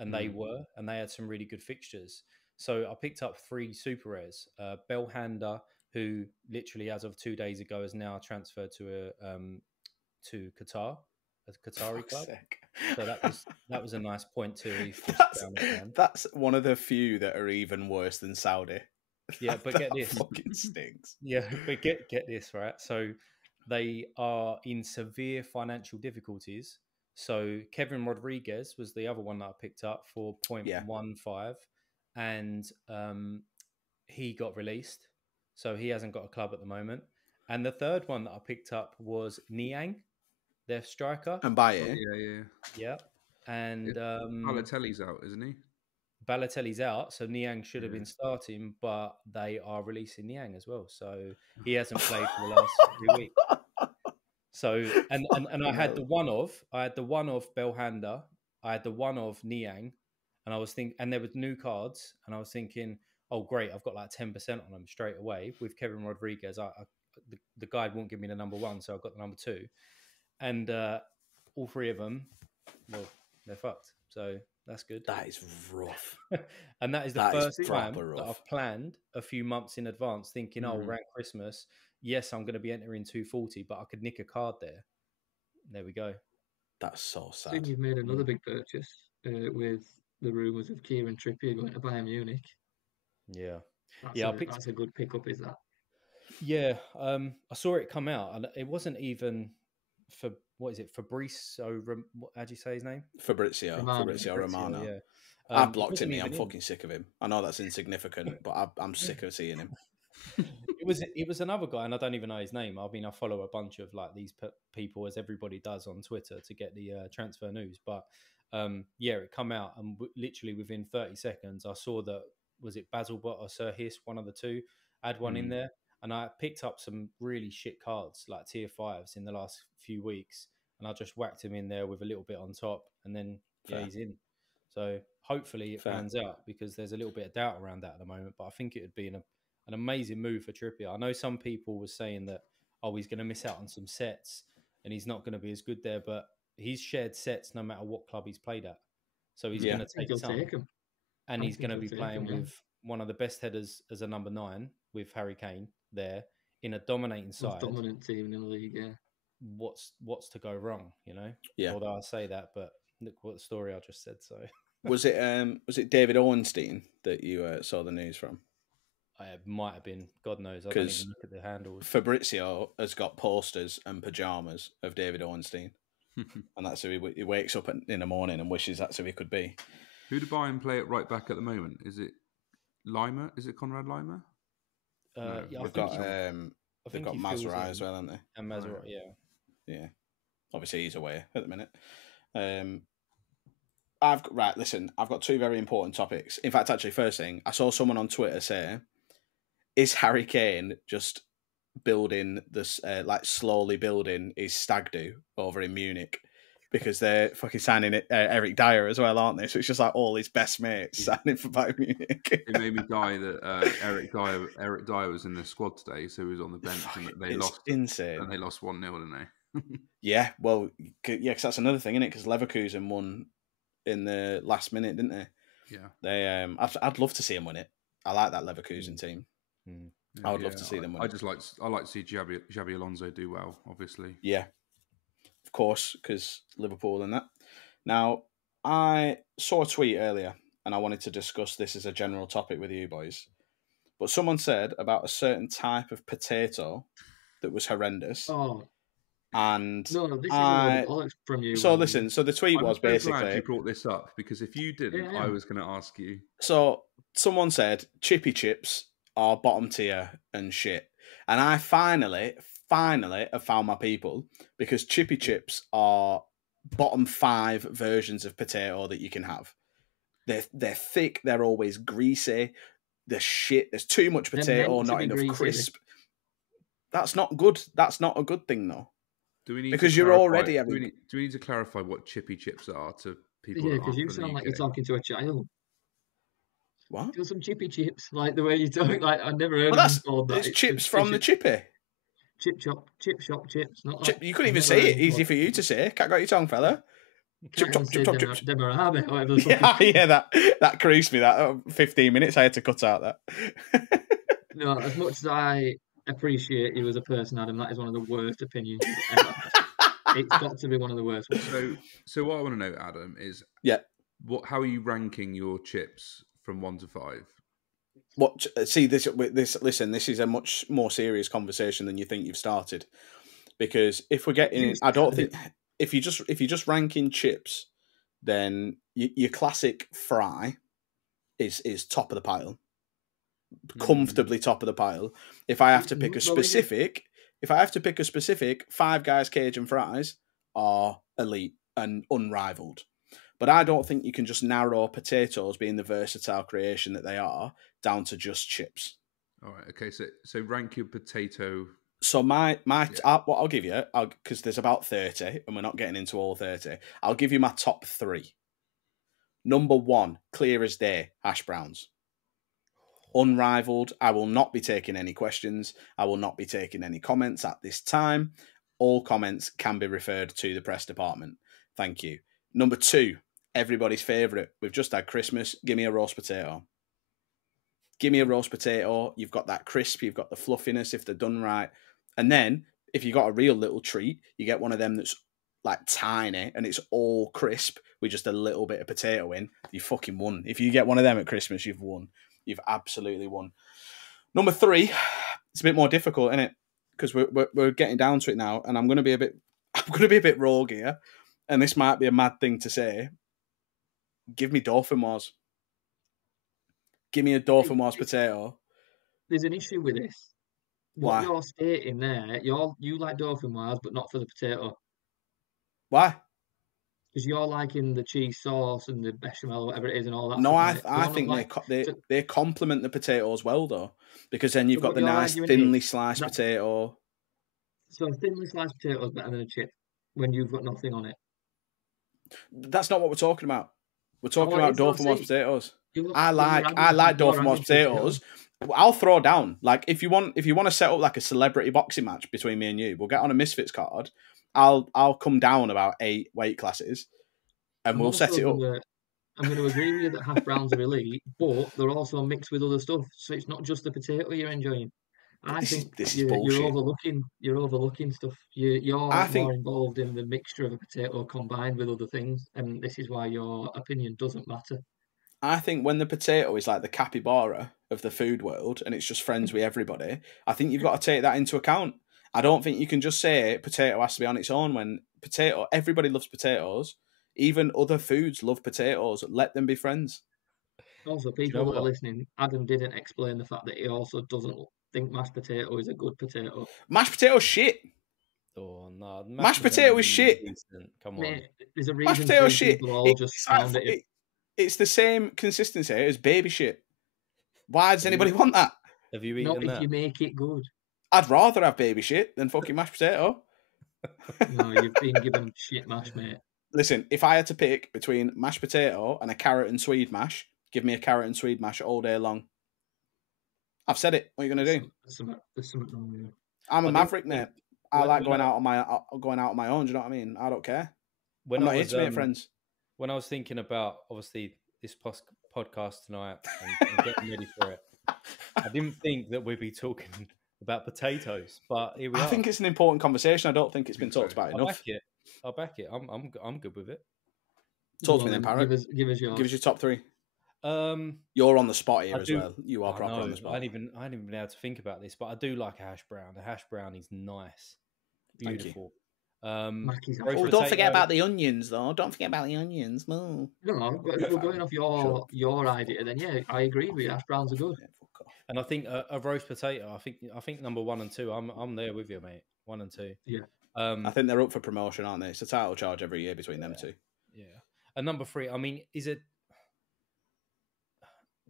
And they were, and they had some really good fixtures. So I picked up 3 super rares. Belhanda, who literally as of 2 days ago has now transferred to Qatar, a Qatari club. So that was a nice point to. That's one of the few that are even worse than Saudi. Yeah, but get this. Fucking stinks. Yeah, but get this, right? So they are in severe financial difficulties. So Kevin Rodriguez was the other one that I picked up for 0.15, and he got released. So he hasn't got a club at the moment. And the third one that I picked up was Niang, their striker. And by it. Yeah. And Balotelli's out, isn't he? Balotelli's out, so Niang should have been starting, but they are releasing Niang as well. So he hasn't played for the last 3 weeks. So and I had the one of Belhanda, I had the one of Niang, and I was thinking, and there were new cards, and I was thinking, oh great, I've got like 10% on them straight away with Kevin Rodriguez. The guide won't give me the number 1, so I've got the number 2, and all 3 of them, well, they're fucked. So that's good. That is rough. And that is the first time that I've planned a few months in advance, thinking, oh, around Christmas, yes, I'm going to be entering 240, but I could nick a card there. There we go. That's so sad. I think you've made another big purchase with the rumours of Kieran Trippier going to Bayern Munich. Yeah. That's a good pickup, is that? Yeah. I saw it come out, and it wasn't even for what is it? Fabrizio, how do you say his name? Fabrizio Romano. Yeah. I've blocked him. I'm fucking sick of him. I know that's insignificant, but I'm sick of seeing him. It was another guy, and I don't even know his name. I mean, I follow a bunch of like these people, as everybody does on Twitter, to get the transfer news. But yeah, it come out, and literally within 30 seconds, I saw that, was it Basilbot or Sir Hiss, one of the two, had one in there, and I picked up some really shit cards, like tier 5s, in the last few weeks, and I just whacked him in there with a little bit on top, and then he's in. So hopefully it pans out, because there's a little bit of doubt around that at the moment. But I think it would be an amazing move for Trippier. I know some people were saying that, oh, he's going to miss out on some sets and he's not going to be as good there, but he's shared sets no matter what club he's played at. So he's going to take some. And he's going to be playing with one of the best headers as a number 9 with Harry Kane there in a dominating side. Dominant team in the league, yeah. What's to go wrong, you know? Yeah. Although I say that, but look what story I just said. So was it David Ornstein that you saw the news from? It might have been. God knows. I don't even look at the handles. Fabrizio has got posters and pajamas of David Ornstein. And that's who he wakes up in the morning and wishes that's who he could be. Who do Bayern play at right back at the moment? Is it Lima? Is it Conrad Lima? Yeah, they've got Mazurai as well, haven't they? And Mazurai, yeah. Obviously, he's away at the minute. Listen, I've got 2 very important topics. In fact, actually, first thing, I saw someone on Twitter say, is Harry Kane just building this, slowly building his stag do over in Munich? Because they're fucking signing Eric Dyer as well, aren't they? So it's just like all his best mates signing for Bayern Munich. It made me die that Eric Dyer was in the squad today, so he was on the bench, and they lost. Insane. And they lost 1-0, didn't they? Yeah, well, because that's another thing, isn't it? Because Leverkusen won in the last minute, didn't they? Yeah. They, I'd love to see them win it. I like that Leverkusen team. I would love to see them win. I like to see Xabi Alonso do well, obviously. Yeah, of course, because Liverpool and that. Now, I saw a tweet earlier, and I wanted to discuss this as a general topic with you boys. But someone said about a certain type of potato that was horrendous. Oh. And this is all from you. So listen, so the tweet was basically. Glad you brought this up, because if you didn't, I was going to ask you. So someone said chippy chips are bottom tier and shit, and I finally have found my people, because chippy chips are bottom 5 versions of potato that you can have. They're thick. They're always greasy. They're shit. There's too much potato, not enough crisp. That's not good. That's not a good thing, though. Do we need because you're already having... Do we need to clarify what chippy chips are to people? Yeah, because you sound like you're talking to a child. What? Do some chippy chips, like the way you talk. Like I've never heard of them called that. It's chips from the chippy. Chip shop chips. Not like, you couldn't even say it. Easy for you to say. Can't got your tongue, fella. Chip chop chips. Yeah, that creased me. That 15 minutes I had to cut out that. No, as much as I appreciate you as a person, Adam, that is one of the worst opinions you've ever had. It's got to be one of the worst ones. So what I want to know, Adam, is how are you ranking your chips from 1 to 5? Listen, this is a much more serious conversation than you think you've started. Because if we're getting, I don't think if you just ranking chips, then your classic fry is top of the pile, comfortably top of the pile. If I have to pick a specific, Five Guys Cajun fries are elite and unrivaled. But I don't think you can just narrow potatoes, being the versatile creation that they are, down to just chips. All right. Okay. So rank your potato. So what I'll give you, because there's about 30, and we're not getting into all 30. I'll give you my top 3. Number 1, clear as day, hash browns. Unrivaled. I will not be taking any questions. I will not be taking any comments at this time. All comments can be referred to the press department. Thank you. Number 2, everybody's favourite. We've just had Christmas. Give me a roast potato. Give me a roast potato. You've got that crisp. You've got the fluffiness if they're done right. And then, if you got a real little treat, you get one of them that's like tiny and it's all crisp with just a little bit of potato in. You fucking won. If you get one of them at Christmas, you've won. You've absolutely won. Number 3, it's a bit more difficult, isn't it? Because we're getting down to it now, and I'm going to be a bit going to be a bit rogue here, and this might be a mad thing to say. Give me Dauphinoise. Give me a Dauphinoise potato. There's an issue with this. Why? What you're stating there, you like Dauphinoise, but not for the potato. Why? Because you're liking the cheese sauce and the bechamel, or whatever it is, and all that. No, stuff, I think they complement the potatoes well, though, because then you've got the nice thinly sliced potato. So a thinly sliced potato is better than a chip when you've got nothing on it. That's not what we're talking about. We're talking about Dauphinoise potatoes. I like Dauphinoise potatoes. I'll throw down. Like if you want to set up like a celebrity boxing match between me and you, we'll get on a Misfits card. I'll come down about 8 weight classes, and we'll set it up. I'm going to agree with you that hash browns are elite, but they're also mixed with other stuff. So it's not just the potato you're enjoying. I think you're overlooking stuff. You're more involved in the mixture of a potato combined with other things, and this is why your opinion doesn't matter. I think when the potato is like the capybara of the food world and it's just friends with everybody, I think you've got to take that into account. I don't think you can just say potato has to be on its own when everybody loves potatoes. Even other foods love potatoes. Let them be friends. Also, people that are listening, Adam didn't explain the fact that he also doesn't think mashed potato is a good potato. Mashed potato shit. Oh no, mashed potato is shit. Come on, mate, there's a reason mashed potato shit. It's the same consistency as baby shit. Why does anybody want that? Have you eaten that? Not if you make it good. I'd rather have baby shit than fucking mashed potato. No, you've been given shit mash, mate. Listen, if I had to pick between mashed potato and a carrot and swede mash, give me a carrot and swede mash all day long. I've said it. What are you going to do? There's something wrong with you. I'm a maverick, mate. I like going out on my own. Do you know what I mean? I don't care. I'm not here to make friends. When I was thinking about, obviously, this podcast tonight and getting ready for it, I didn't think that we'd be talking about potatoes, but here we are. I think it's an important conversation. I don't think it's been talked about enough. I'll back it. I'm good with it. Talk to me then, Parrott. Give us your top 3. You're on the spot here as well. You are proper on the spot. I hadn't even been able to think about this, but I do like a hash brown. The hash brown is nice, beautiful. Don't forget about the onions, though. Don't forget about the onions. No, if we're going off your idea, then yeah, I agree with you. Hash browns are good. And I think a roast potato. I think number 1 and 2. I'm there with you, mate. 1 and 2. Yeah. I think they're up for promotion, aren't they? It's a title charge every year between them two. Yeah. And number 3. I mean, is it?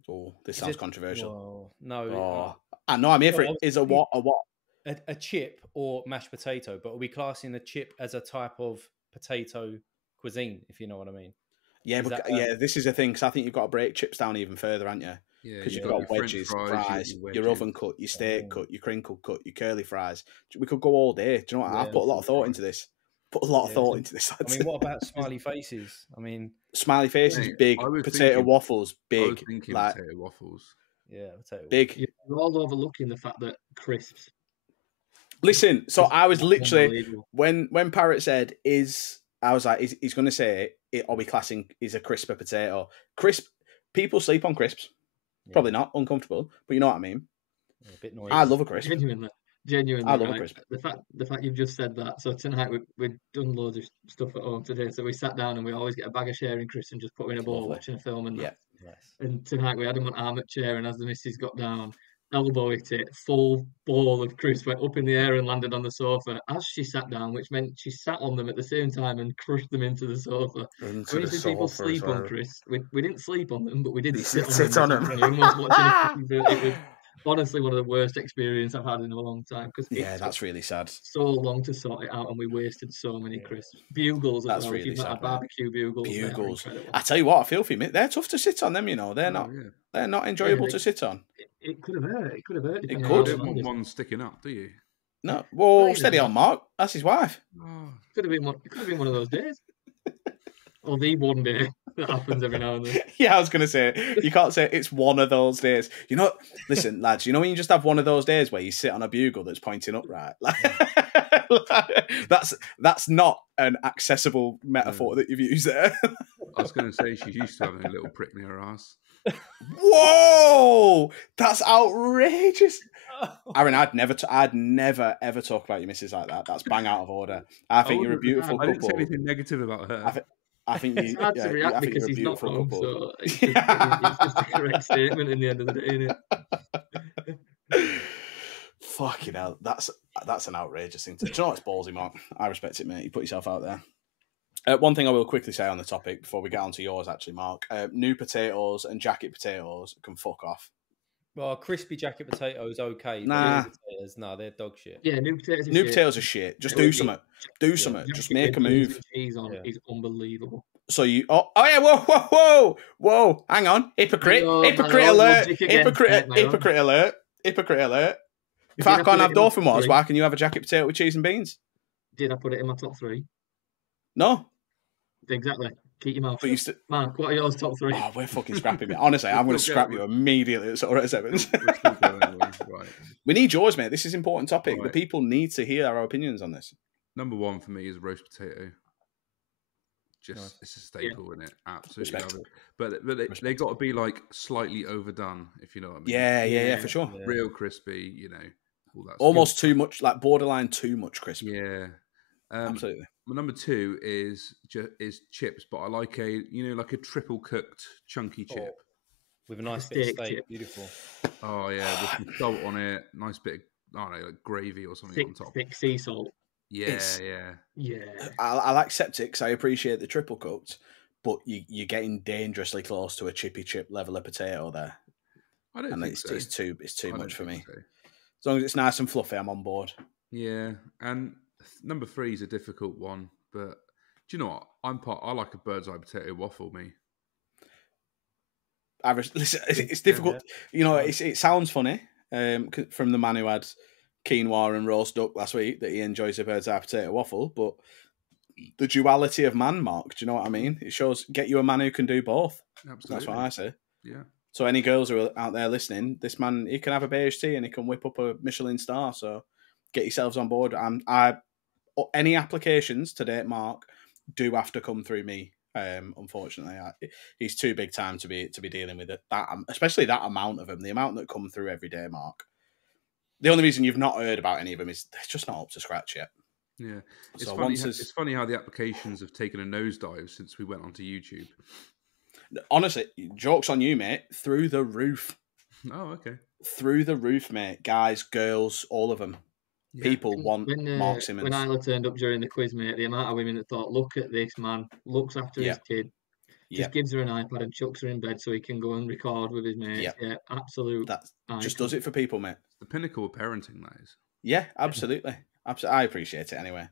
Oh, this sounds controversial. Well, no. I know. I'm here for it. Is a what? A what? A chip or mashed potato, but are we classing a chip as a type of potato cuisine, if you know what I mean? Yeah, this is a thing, because I think you've got to break chips down even further, haven't you? Because you've got wedges, fries, your oven cut, your steak cut, your crinkle cut, your curly fries. We could go all day. Do you know what? I've put a lot of thought into this. I mean, what about smiley faces? I mean, smiley faces, big. Potato waffles, big. I was thinking potato waffles. Yeah, potato big. You're all overlooking the fact that crisps. Listen, so I was literally when Parrott said I was like, he's going to say are we classing is a crisper potato? Crisp. People sleep on crisps. Probably not uncomfortable, but you know what I mean. Yeah, a bit noisy. I love a crisp. Genuinely, I love a crisp. The fact you've just said that. So tonight we've done loads of stuff at home today. So we sat down and we always get a bag of sharing crisps and just put them in a bowl watching a film and that. Yes. And tonight we had them on arm chair, and as the missus got down, elbow hit it, full bowl of crisps went up in the air and landed on the sofa as she sat down, which meant she sat on them at the same time and crushed them into the sofa. When you see people sleep on crisps, we didn't sleep on them, but we did sit on them. It was honestly one of the worst experiences I've had in a long time. That's really sad. So long to sort it out, and we wasted so many crisps. Bugles, that's well. really sad. Barbecue bugles. I tell you what, I feel for you. They're tough to sit on them. You know, they're not. They're not enjoyable to sit on. It could have hurt. It could have hurt. It could. You don't want one sticking up, do you? No. Well, steady on, Marc. That's his wife. Could have been one. It could have been one of those days. Or the one day that happens every now and then. Yeah, I was going to say, you can't say it's one of those days. You know, listen, lads, you know when you just have one of those days where you sit on a bugle that's pointing upright? That's not an accessible metaphor that you've used there. I was going to say she's used to having a little prick near her ass. Whoa, that's outrageous. Aaron, I'd never ever talk about your missus like that. That's bang out of order. I think you're a beautiful I didn't say couple. anything negative about her. I think you. It's hard to react I think because you're a he's not beautiful wrong. couple. So it's just a correct statement in the end of the day, isn't it? Fucking hell, that's an outrageous thing to. Do you know what's ballsy, Mark? I respect it, mate. You put yourself out there. One thing I will quickly say on the topic before we get on to yours, actually, Mark. New potatoes and jacket potatoes can fuck off. Well, crispy jacket potatoes, okay. Nah. But potatoes, no, they're dog shit. Yeah, new potatoes. New potatoes are shit. Just do something. Do something. Just make a move. Cheese on is unbelievable. So you, oh yeah, whoa, hang on, hypocrite alert, hypocrite alert. If I can't have Dolphin Wars, why can you have a jacket potato with cheese and beans? Did I put it in my top 3? No. Exactly. Keep your mouth shut. But Mark, what are yours top 3? Oh, we're fucking scrapping, mate. Honestly, I'm going to scrap you immediately at Sorare 7s. Right. We need yours, mate. This is an important topic. Right. The people need to hear our opinions on this. Number 1 for me is roast potato. It's a staple in it. Absolutely love it. But they got to be like slightly overdone, if you know what I mean. Yeah, for sure. Yeah. Real crispy, you know. All that almost too much, like borderline too much crispy. Yeah. Absolutely. My number 2 is chips, but I like like a triple cooked chunky chip with a nice bit of steak. Beautiful. Oh yeah, with some salt on it. Nice bit of, I don't know, like gravy or something on top. Thick sea salt. Yeah. I'll accept it because I appreciate the triple cooked, but you're getting dangerously close to a chippy chip level of potato there. I don't think so. It's too much for me. So. As long as it's nice and fluffy, I'm on board. Yeah, and number 3 is a difficult one, but do you know what? I like a bird's eye potato waffle. Me. Listen, it's difficult. Yeah. You know, it sounds funny from the man who had quinoa and roast duck last week that he enjoys a bird's eye potato waffle, but the duality of man, Mark, do you know what I mean? It shows get you a man who can do both. Absolutely. That's what I say. Yeah. So any girls who are out there listening, this man, he can have a beige tea and he can whip up a Michelin star. So get yourselves on board. Any applications to date, Mark, do have to come through me. Unfortunately, he's too big time to be dealing with it. Especially that amount of them, the amount that come through every day, Mark. The only reason you've not heard about any of them is they're just not up to scratch yet. Yeah, it's funny how the applications have taken a nosedive since we went onto YouTube. Honestly, joke's on you, mate. Through the roof. Oh, okay. Through the roof, mate. Guys, girls, all of them. Yeah. People want Mark Simmons. When Isla turned up during the quiz, mate, the amount of women that thought, look at this man, looks after his kid, just gives her an iPad and chucks her in bed so he can go and record with his mates. Yeah, absolute. That just does it for people, mate. It's the pinnacle of parenting, that is. Yeah, absolutely. I appreciate it anyway.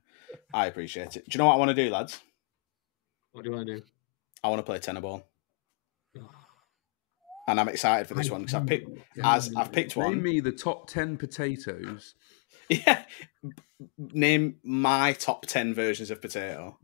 I appreciate it. Do you know what I want to do, lads? What do you want to do? I want to play tenor ball. And I'm excited for this one because I've picked one. Name me the top 10 potatoes. Yeah. Name my top 10 versions of potato.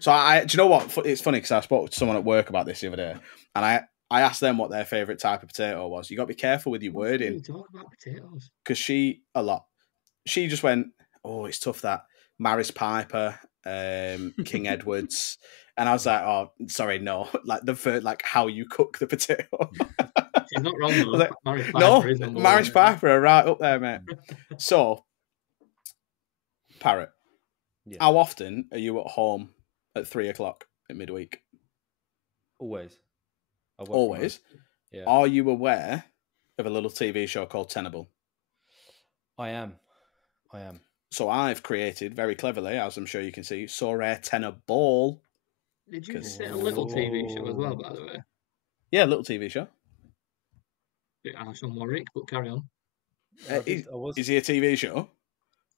So do you know what? It's funny because I spoke to someone at work about this the other day, and I asked them what their favourite type of potato was. You got to be careful with your wording. What do you talk about potatoes? Because she just went, oh, it's tough that Maris Piper, King Edwards. And I was like, oh, sorry, no. Like how you cook the potato. She's not wrong though. Like, Maris Piper are right up there, mate. So, Parrott, how often are you at home at 3:00 at midweek? Always. Always? Yeah. Are you aware of a little TV show called Tenable? I am. So I've created, very cleverly, as I'm sure you can see, Sorare Tenor Ball. Did you say a little TV show as well, by the way? Yeah, a little TV show. Bit harsh on Warwick, but carry on. Is he a TV show?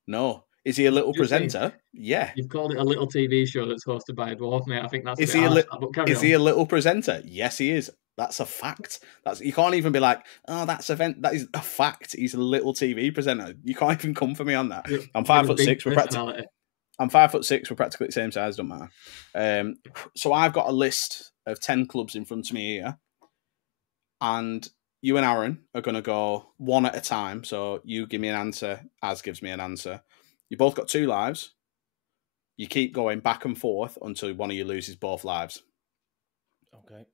No. Is he a little presenter? Yeah. You've called it a little TV show that's hosted by a dwarf, mate. I think that's Is he a little presenter? Yes, he is. That's a fact. You can't even be like, oh, that is a fact. He's a little TV presenter. You can't even come for me on that. I'm 5'6". I'm 5'6". We're practically the same size. Don't matter. So I've got a list of 10 clubs in front of me here, and you and Aaron are going to go one at a time. So you give me an answer, Az gives me an answer. You both got 2 lives. You keep going back and forth until one of you loses both lives. Okay.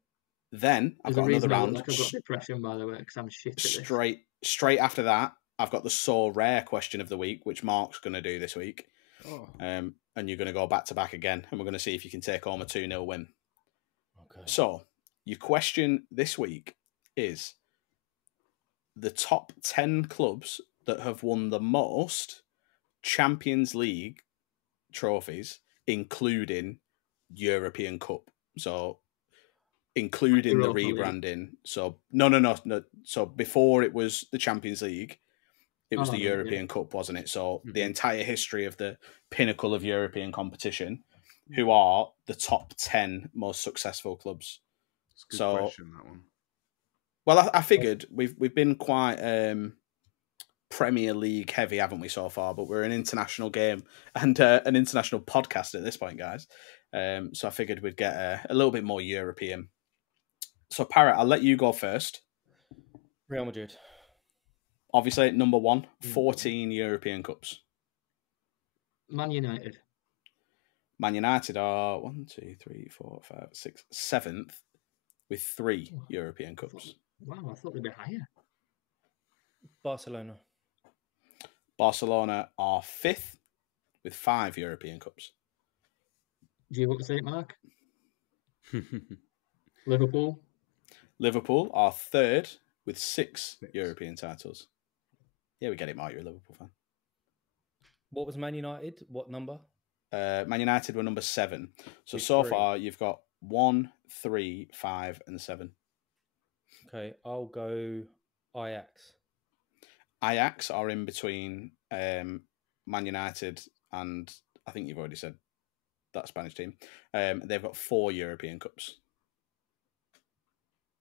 Then I've There's a got reason another I look round. like I've got depression, by the way, because I'm shit at this. Straight after that, I've got the Sorare question of the week, which Marc's going to do this week. Oh. And you're going to go back to back again, and we're going to see if you can take home a 2-0 win. Okay. So, your question this week is the top 10 clubs that have won the most Champions League trophies, including European Cup. So, including the Europa League. rebranding. So, no. So, before it was the Champions League, it was the right, European Cup, wasn't it? So, the Mhm. entire history of the pinnacle of European competition, who are the top 10 most successful clubs. It's a good So, question, that one. well, I figured we've been quite Premier League heavy, haven't we, so far? But we're an international game and an international podcast at this point, guys. So I figured we'd get a little bit more European. So, Parrott, I'll let you go first. Real Madrid. Obviously, number one, 14 European Cups. Man United. Man United are 1, 2, 3, 4, 5, 6, 7th with 3 European Cups. Wow, I thought they'd be higher. Barcelona. Barcelona are 5th with 5 European Cups. Do you want to say it, Mark? Liverpool. Liverpool are 3rd with 6 European titles. Yeah, we get it, Mark. You're a Liverpool fan. What was Man United? What number? Man United were number 7. So, With so 3. far, you've got 1, 3, 5, and 7. Okay, I'll go Ajax. Ajax are in between Man United and I think you've already said that Spanish team. They've got 4 European Cups.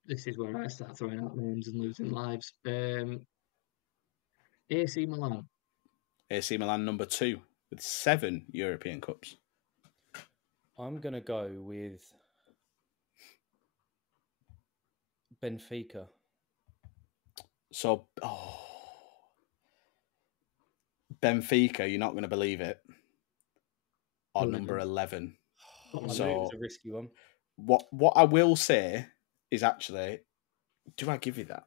This is where I start throwing out names and losing lives. AC Milan. AC Milan number 2 with 7 European Cups. I'm going to go with Benfica. So, Benfica, you're not going to believe it, are number 11. So it's a risky one. What I will say is actually, do I give you that?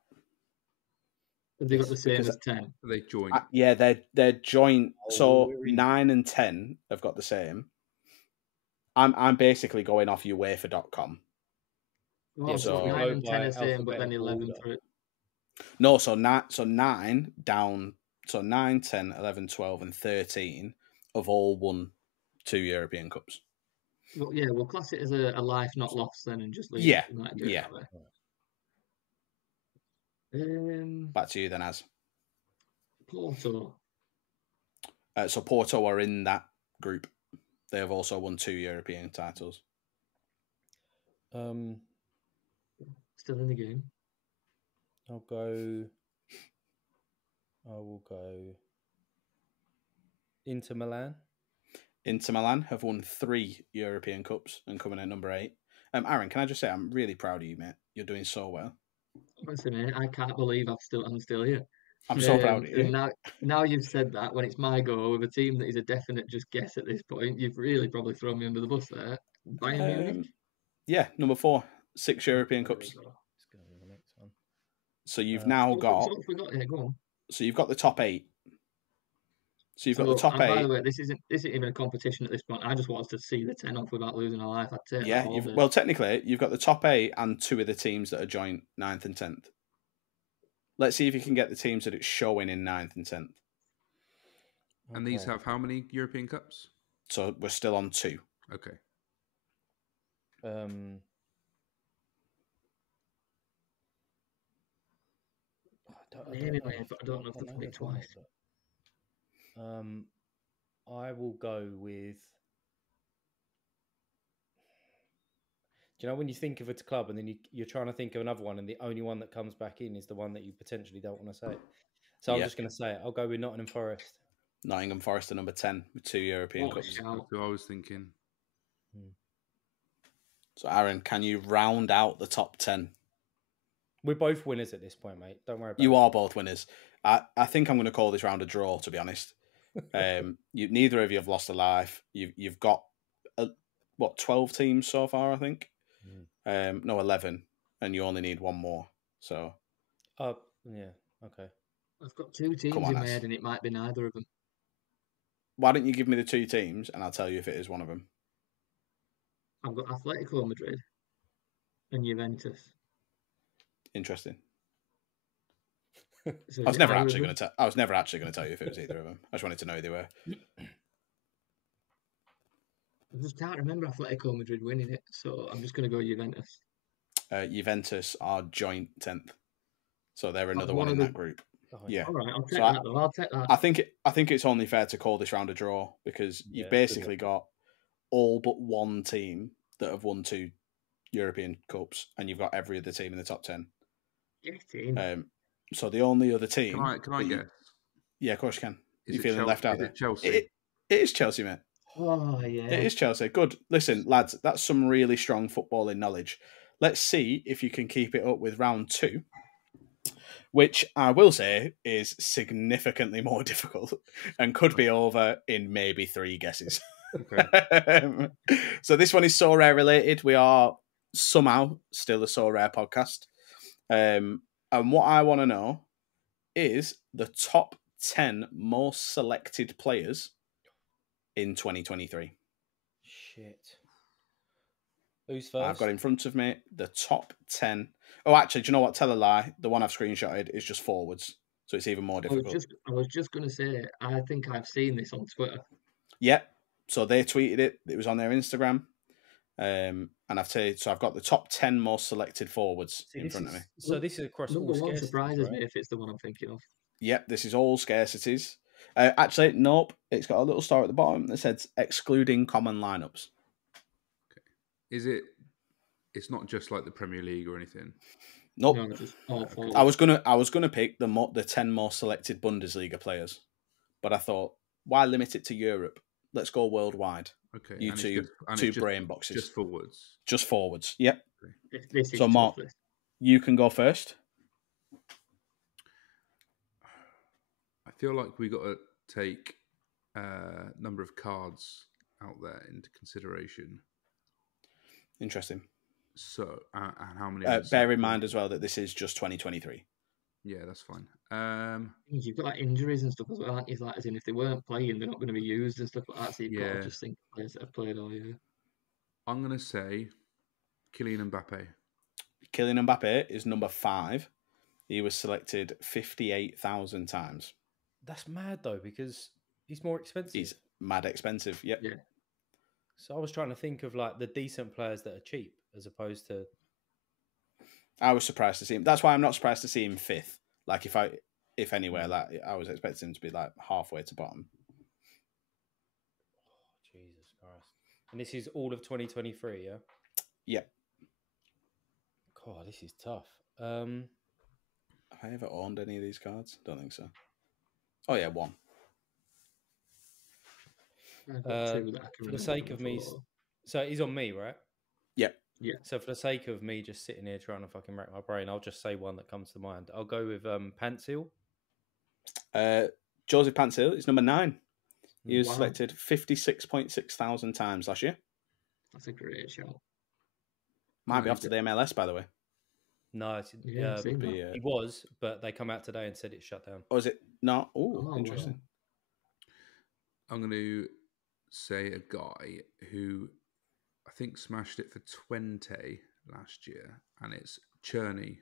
Have they got the same as 10? Are they joint? Yeah, they're joint. So really? 9 and 10 have got the same. I'm basically going off UEFA.com. Oh, Yeah, so so 9 and 10 are by same, but then alphabetical 11 order. through. No, so 9 down. So 9, 10, 11, 12, and 13 have all won 2 European Cups. Well, yeah, we'll class it as a life not lost then, and just leave Yeah, it. Like, do it yeah. that way. Back to you then, Az. Porto. So Porto are in that group. They have also won 2 European titles. Still in the game. I will go Inter Milan. Inter Milan have won 3 European Cups and coming in number 8. Aaron, can I just say I'm really proud of you, mate. You're doing so well. Listen, mate, I can't believe I'm still here. I'm so proud of you. And now you've said that, when it's my go with a team that is a definite just guess at this point, you've really probably thrown me under the bus there. Bayern Munich? Yeah, number 4, 6 European Cups. Let's go to the next one. So you've now got. Yeah, go on. So you've got the top 8. So you've got the top 8. By the way, this isn't even a competition at this point. I just wanted to see the 10 off without losing a life. I'd take that all day. Well, technically, you've got the top 8 and 2 of the teams that are joint 9th and 10th. Let's see if you can get the teams that it's showing in 9th and 10th. And these have how many European Cups? So we're still on 2. Okay. I don't know if they've done it twice. I will go with. Do you know when you think of a club and then you're trying to think of another one and the only one that comes back in is the one that you potentially don't want to say? So I'm just going to say it. I'll go with Nottingham Forest. Nottingham Forest are number 10 with 2 European Cups. That's what I was thinking. So Aaron, can you round out the top 10? We're both winners at this point, mate. Don't worry about it. You are both winners. I think I'm going to call this round a draw, to be honest. Neither of you have lost a life. You've got, 12 teams so far, I think? No, 11. and you only need one more. So, yeah, okay. I've got two Come teams on, in my Ez. head, and it might be neither of them. why don't you give me the two teams, and I'll tell you if it is one of them. I've got Atletico Madrid and Juventus. Interesting. So I was is it never either of actually them? going to. I was never actually going to tell you if it was either of them. I just wanted to know who they were. I just can't remember Atletico Madrid winning it, so I'm just going to go Juventus. Juventus are joint 10th, so they're another one one of in the- that group. Oh, Yeah. All right, I'll take So that though. I'll take that. I think it's only fair to call this round a draw because Yeah, you've good basically got all but one team that have won 2 European Cups, and you've got every other team in the top 10. Get in. So the only other team. Can I guess? Yeah, of course you can. Is You're it feeling Chelsea? left out Is there. it Chelsea? It is Chelsea, mate. Oh yeah. It is Chelsea. Good. Listen, lads, that's some really strong footballing knowledge. Let's see if you can keep it up with round 2, which I will say is significantly more difficult and could be over in maybe 3 guesses. Okay. So this one is Sorare related. We are somehow still a Sorare podcast. And what I want to know is the top 10 most selected players in 2023. Shit. Who's first? I've got in front of me the top 10. Oh, actually, do you know what? Tell a lie. The one I've screenshotted is just forwards. So it's even more difficult. I was just going to say, I think I've seen this on Twitter. Yep. So they tweeted it. It was on their Instagram. And I've got the top 10 most selected forwards in front of me. So this is across Number all one scarcities, surprises right? me if it's the one I'm thinking of. Yep, this is all scarcities. Actually, nope. It's got a little star at the bottom that says excluding common lineups. Is it? It's not just like the Premier League or anything. Nope. No, just all four. I was gonna pick the 10 most selected Bundesliga players, but I thought, why limit it to Europe? Let's go worldwide. Okay. You and two it's just brain boxes. Just forwards. Just forwards. Yep. This is So Marc, tough, this. you can go first. I feel like we got to take number of cards out there into consideration. Interesting. So, and how many? Bear in mind as well that this is just 2023. Yeah, that's fine. You've got like injuries and stuff as well, aren't you? Like, as in, if they weren't playing, they're not going to be used and stuff like that. So you've got to just think of players that have played all year. I'm going to say Kylian Mbappe. Kylian Mbappe is number 5. He was selected 58,000 times. That's mad though, because he's more expensive. He's mad expensive. Yep. Yeah. So I was trying to think of like the decent players that are cheap, as opposed to. I was surprised to see him. That's why I'm not surprised to see him 5th. Like if anywhere, like I was expecting him to be like halfway to bottom. Oh, Jesus Christ! And this is all of 2023, yeah. Yep. God, this is tough. Have I ever owned any of these cards? Don't think so. Oh yeah, 1. I've got two that I can For the sake of me, so he's on me, right? Yep. Yeah. So for the sake of me just sitting here trying to fucking rack my brain, I'll just say one that comes to mind. I'll go with Pantsil. Joseph Pantsil is number 9. He was Wow. selected 56,600 times last year. That's a great shout. Might be off to the MLS, by the way. No, it's, Yeah, I've seen that. he was, but they come out today and said it's shut down. Or is it not? Oh, Oh, interesting. wow. I'm going to say a guy who I think smashed it for 20 last year, and it's Cherney.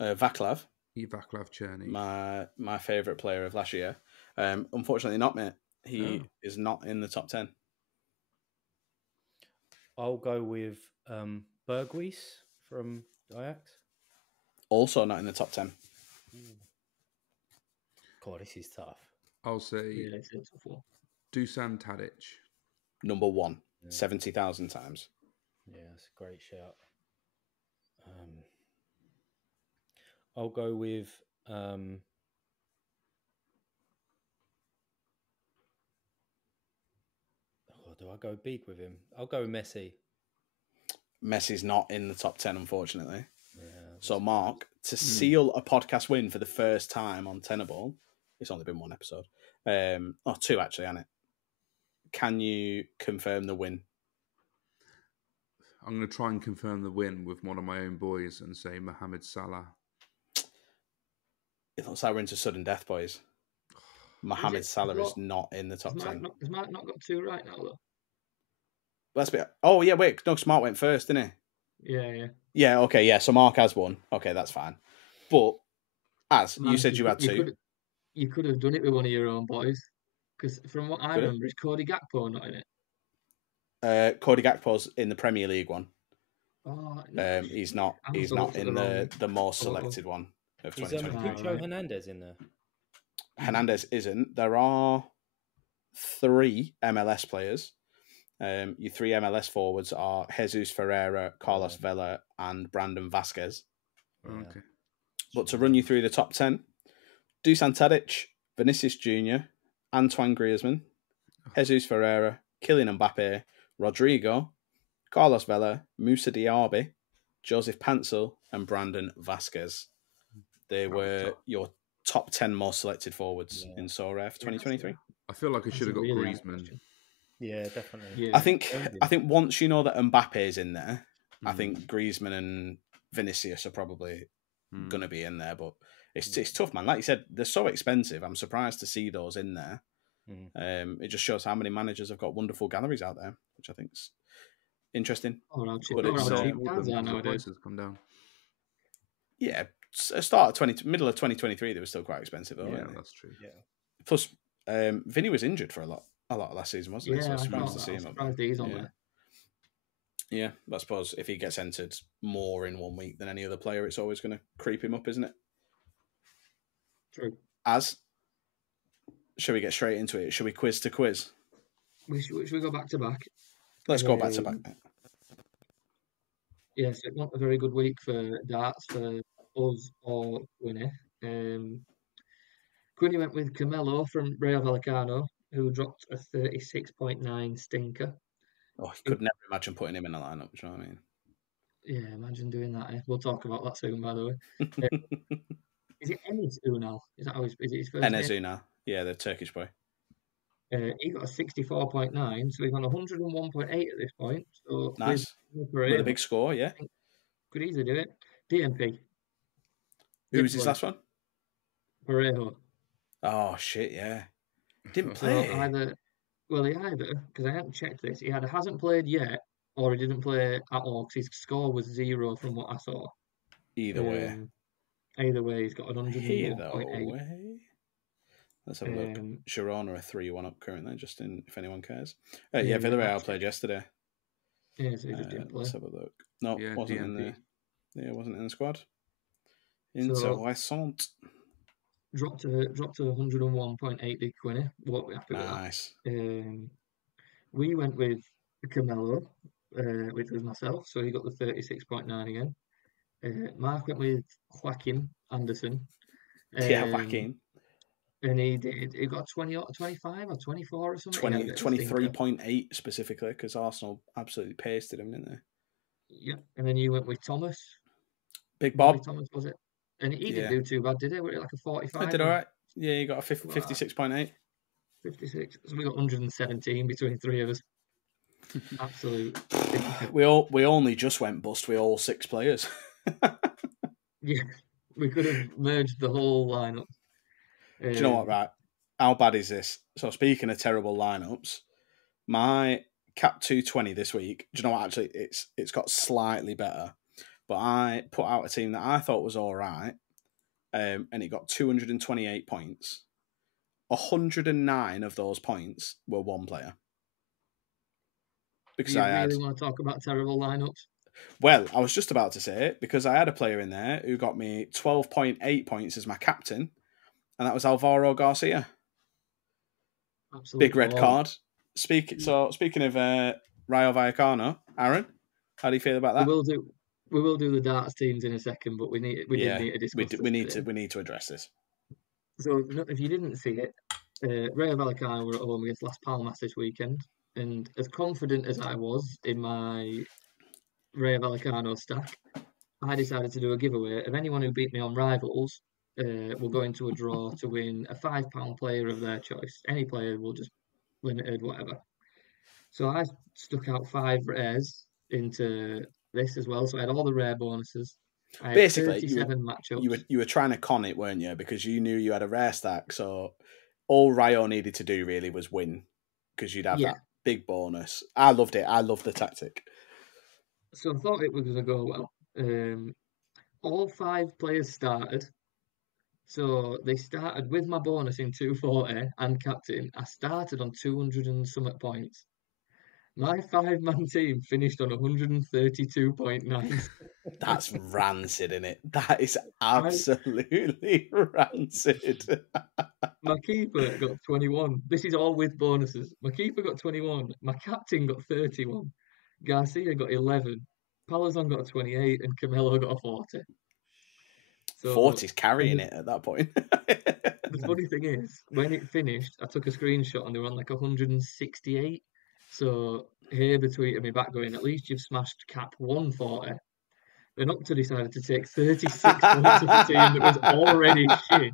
Vaclav, Vaclav Cherney. my favourite player of last year. Unfortunately not, mate. He is not in the top 10. I'll go with Berghuis from Ajax. Also not in the top 10. God, this is tough. I'll say Yeah, it's a tough one. Dusan Tadic. Number 1, 70,000 times. Yeah, that's a great shout. I'll go with do I go big with him? I'll go with Messi. Messi's not in the top 10, unfortunately. Yeah, So, Marc, to seal a podcast win for the first time on Tenable, it's only been 1 episode. 2 actually, hasn't it? Can you confirm the win? I'm going to try and confirm the win with one of my own boys and say Mohamed Salah. It looks like we're into sudden death, boys. Mohamed Salah is not in the top 10. Has Marc not got 2 right now, though? Let's be. Oh yeah, wait. No, Smart went first, didn't he? Yeah. Yeah. Okay. Yeah. So Marc has 1. Okay, that's fine. But you said, you had 2. You could have done it with one of your own boys, because from what I remember, is Cody Gakpo not in it? Cody Gakpo's in the Premier League one. Oh, no, he's not. He's not in the most selected one of 2023. Is Cucho Hernandez in there? Hernandez isn't. There are 3 MLS players. Your 3 MLS forwards are Jesus Ferreira, Carlos Vela, and Brandon Vasquez. Okay. But to run you through the top 10, Dusan Tadic, Vinicius Jr., Antoine Griezmann, Jesus Ferreira, Kylian Mbappe, Rodrigo, Carlos Vela, Moussa Diaby, Joseph Pancil, and Brandon Vasquez. They were your top 10 most selected forwards in Sorare for 2023. I feel like I should have got Griezmann. Yeah, definitely. I Yeah. think once you know that Mbappe is in there, I think Griezmann and Vinicius are probably going to be in there. But it's tough, man. Like you said, they're so expensive. I'm surprised to see those in there. It just shows how many managers have got wonderful galleries out there, which I think's interesting. Prices come down. Yeah, middle of 2023, they were still quite expensive, though. Yeah, that's true. Yeah. Plus, Vinny was injured for a lot of last season, wasn't he? So I was surprised to see him. He's on there. Yeah, I suppose if he gets entered more in 1 week than any other player, it's always going to creep him up, isn't it? True. Shall we get straight into it? Shall we quiz to quiz? Should we go back to back? Let's go back to back. Yes, it wasn't a very good week for darts for us or Quinny. Quinny went with Camelo from Rayo Vallecano, who dropped a 36.9 stinker. Oh, I could never imagine putting him in a lineup. Do you know what I mean? Yeah, imagine doing that. We'll talk about that soon, by the way. Is it Enes Ünal? Is it his first name? Enes Ünal. Yeah, the Turkish boy. He got a 64.9, so he's on 101.8 at this point. So nice. With a big score, yeah. Could easily do it. DMP. Who was his last one? Parejo. Oh, shit, yeah. Didn't play. He either, because I haven't checked this, he either hasn't played yet, or he didn't play at all, because his score was 0 from what I saw. Either way, he's got an 101.8. Let's have a look. Girona are 3-1 up currently, just if anyone cares. Villarreal played yesterday. Yeah, so he just didn't play. Let's have a look. No, wasn't DMP. in there. Yeah, wasn't in the squad. Intéressant. Dropped to 101.8 big Quinny. What we happy with that. Nice. We went with Camelo, which was myself, so he got the 36.9 again. Marc went with Joaquin Anderson. Joaquin. And he got 20 or 25 or 24 or something. 23.8 specifically, because Arsenal absolutely pasted him, didn't they? Yeah. And then you went with Thomas. Big Bob. Thomas, was it? And he didn't do too bad, did he? Were it like a 45? I did all right. Yeah, you got a 56.8. 56. So we got 117 between 3 of us. Absolute. We only just went bust with all 6 players. Yeah, we could have merged the whole lineup. Do you know what, right? How bad is this? So speaking of terrible lineups, my Cap 220 this week, do you know what, actually, it's got slightly better. But I put out a team that I thought was all right, and it got 228 points. 109 of those points were one player. Because you really want to talk about terrible lineups? Well, I was just about to say it, because I had a player in there who got me 12.8 points as my captain, and that was Alvaro Garcia. Absolutely. Big red card. Speaking of Rayo Vallecano, Aaron, how do you feel about that? We will do the darts teams in a second, but we need to discuss this. We need to address this. So if you didn't see it, Rayo Vallecano were at home against Las Palmas this weekend, and as confident as I was in my Rayo Vallecano stack, I decided to do a giveaway of anyone who beat me on Rivals. Will go into a draw to win a £5 player of their choice. Any player will just limited, whatever. So I stuck out 5 rares into this as well. So I had all the rare bonuses. I had Basically, 37 matchups. you were trying to con it, weren't you? Because you knew you had a rare stack, so all Ryo needed to do really was win, because you'd have that big bonus. I loved it. I loved the tactic. So I thought it was going to go well. All 5 players started. So they started with my bonus in 240 and captain. I started on 200 and something points. My 5-man team finished on 132.9. That's rancid, isn't it? That is absolutely rancid. My keeper got 21. This is all with bonuses. My keeper got 21. My captain got 31. Garcia got 11. Palazon got a 28, and Camelo got a 40. So 40's carrying it at that point. The funny thing is, when it finished, I took a screenshot and they were on like 168. So Haber tweeted me back going, at least you've smashed cap 140. Then Opta decided to take 36 points of a team that was already shit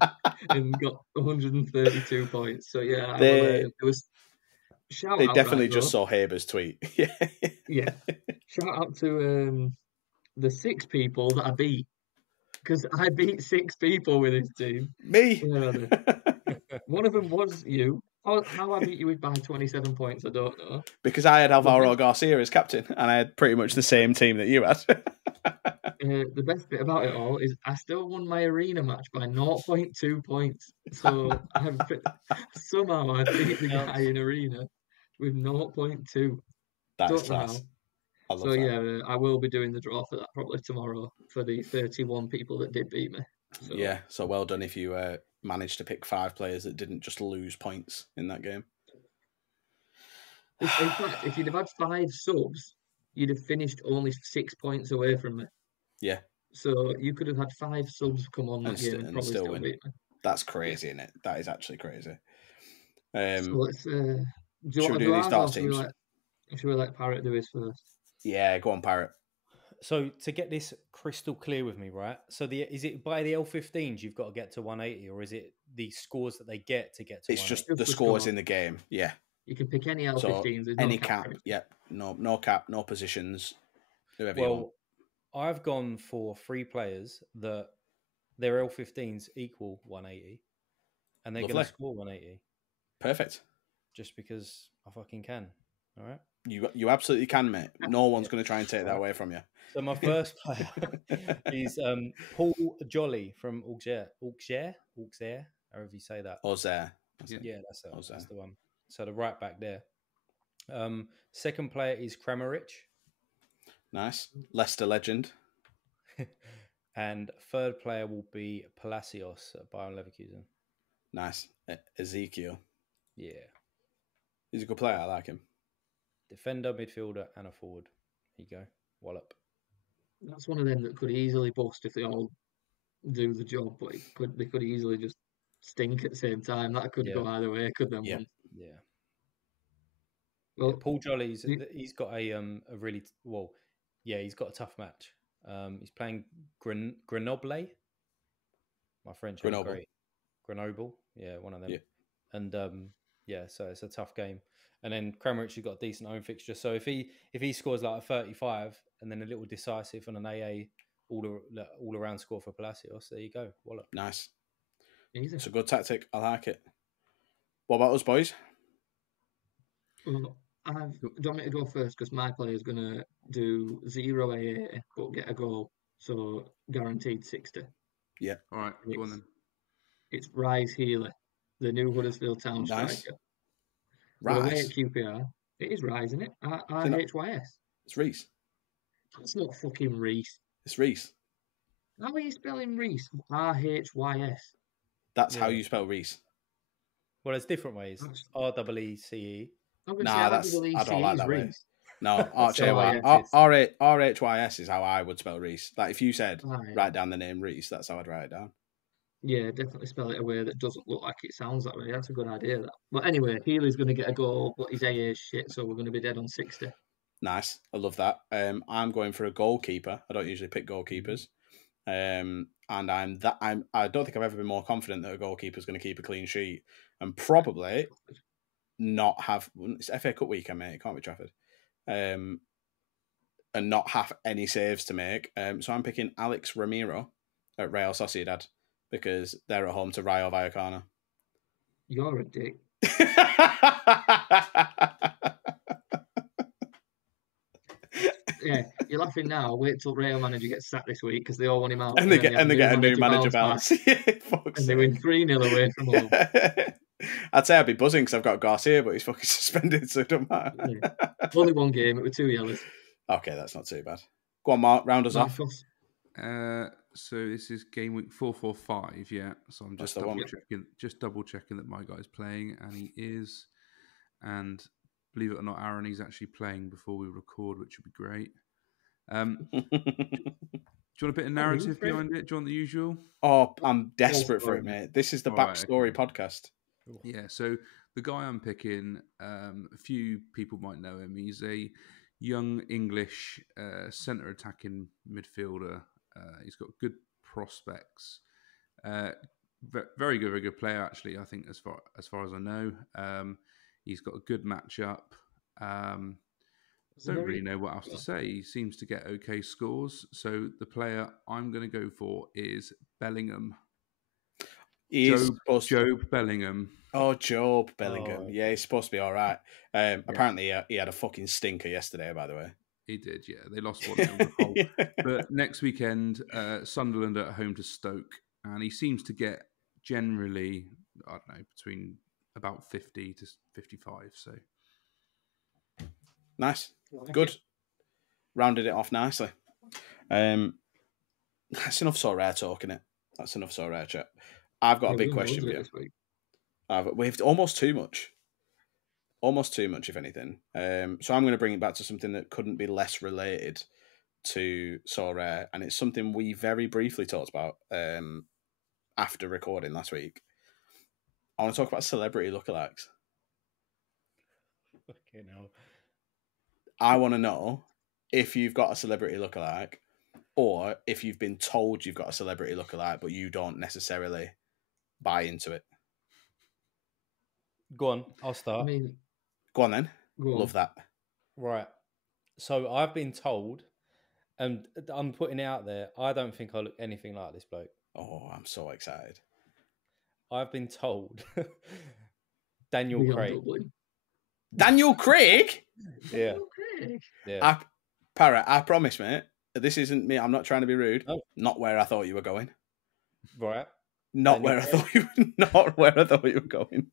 and got 132 points. So yeah, there was shout they out. Definitely right, just saw Haber's tweet. Yeah. Shout out to the 6 people that I beat, because I beat 6 people with this team. Me. One of them was you. How I beat you by 27 points, I don't know. Because I had Alvaro Garcia as captain, and I had pretty much the same team that you had. The best bit about it all is I still won my arena match by 0.2 points. So somehow I beat the guy in arena with 0.2. That's class. I love that. Yeah, I will be doing the draw for that probably tomorrow for the 31 people that did beat me. So. Yeah, so well done if you managed to pick 5 players that didn't just lose points in that game. In fact, if you'd have had 5 subs, you'd have finished only 6 points away from me. Yeah. So you could have had 5 subs come on that game and probably still win. Beat me. That's crazy, isn't it? That is actually crazy. So let's do you want to do these darts teams? Should we let Parrott do his first? Yeah, go on, Parrott. So to get this crystal clear with me, right? So is it by the L15s you've got to get to 180, or is it the scores that they get to get to? It's just the scores in the game. Yeah. You can pick any L15s. So any cap. Yeah. No cap. No positions. Whoever you want. I've gone for 3 players that their L15s equal 180, and they're going to score 180. Perfect. Just because I fucking can. All right. You absolutely can, mate. No one's going to try and take that away from you. So my first player is Paul Jolly from Auxerre, however you say that. Auxerre. Yeah, that's the one. So the right back there. Second player is Kramaric. Nice. Leicester legend. And third player will be Palacios at Bayern Leverkusen. Nice. Ezekiel. Yeah. He's a good player. I like him. Defender, midfielder, and a forward. There you go. Wallop. That's one of them that could easily bust if they all do the job, but they could easily just stink at the same time. That could go either way, could them? Yeah. Well, Paul Jolly's he's got a really he's got a tough match. He's playing Grenoble. My French ain't great. Grenoble, yeah, one of them. Yeah. And so it's a tough game. And then Kramaric has got a decent home fixture. So if he scores like a 35 and then a little decisive and an AA all around score for Palacios, there you go. Wallop. Nice. Easy. It's a good tactic. I like it. What about us, boys? Well, do you want me to go first? Because my player is going to do 0 AA but get a goal. So guaranteed 60. Yeah. All right. Go on then. It's Rise Healy, the new Huddersfield Town striker. Rise. Away at QPR. It is Rise, isn't it? RHYS. It's Reese. It's not fucking Reese. It's Reese. How are you spelling Reese? RHYS. That's how you spell Reese. Well, there's different ways. REECE. Nah, I don't like that way. No, RHYS is how I would spell Reese. Like if you said write down the name Reese, that's how I'd write it down. Yeah, definitely spell it a way that doesn't look like it sounds that way. That's a good idea. That. But anyway, Healy's going to get a goal, but his AA is shit, so we're going to be dead on 60. Nice, I love that. I'm going for a goalkeeper. I don't usually pick goalkeepers, and I don't think I've ever been more confident that a goalkeeper is going to keep a clean sheet and probably not have. It's FA Cup weekend, mate. It can't be Trafford. and not have any saves to make. So I'm picking Alex Ramiro at Real Sociedad because they're at home to Rayo Vallecano. You're a dick. Yeah, you're laughing now. Wait till Real manager gets sacked this week because they all want him out. and they get a new manager bounce. Yeah, and they win 3-0 away from home. I'd say I'd be buzzing because I've got Garcia, but he's fucking suspended, so it don't matter. Yeah. Only one game, it was 2 yellows. Okay, that's not too bad. Go on, Mark, round us off. So this is game week 445, yeah. So I'm just double checking that my guy's playing, and he is. And believe it or not, Aaron, he's actually playing before we record, which would be great. Do you want a bit of narrative behind it? Do you want the usual? Oh, I'm desperate for it, mate. This is the backstory podcast. Yeah, so the guy I'm picking, a few people might know him. He's a young English centre attacking midfielder. He's got good prospects. Very good player, actually, I think, as far as I know. He's got a good matchup. Don't really know what else to say. He seems to get okay scores. So the player I'm going to go for is Bellingham. Job Bellingham. Oh, Job Bellingham. Yeah, he's supposed to be all right. Apparently, he had a fucking stinker yesterday, by the way. He did, yeah. They lost 1-0. But next weekend, Sunderland are at home to Stoke. And he seems to get generally, I don't know, between about 50 to 55. So nice. Good. Rounded it off nicely. That's enough Sorare talk, innit? That's enough Sorare chat. I've got a big question for you. We've almost too much. Almost too much, if anything. So I'm going to bring it back to something that couldn't be less related to Sorare, and it's something we very briefly talked about after recording last week. I want to talk about celebrity lookalikes. Okay, now. I want to know if you've got a celebrity lookalike, or if you've been told you've got a celebrity lookalike, but you don't necessarily buy into it. Go on, I'll start. Go on then. Love that. Right. So I've been told, and I'm putting it out there, I don't think I look anything like this bloke. Oh, I'm so excited. I've been told Daniel Craig. Daniel Craig? Yeah. Yeah. Parrott, I promise, mate, this isn't me. I'm not trying to be rude. Oh. Not where I thought you were going. Right. Not where I thought you were going.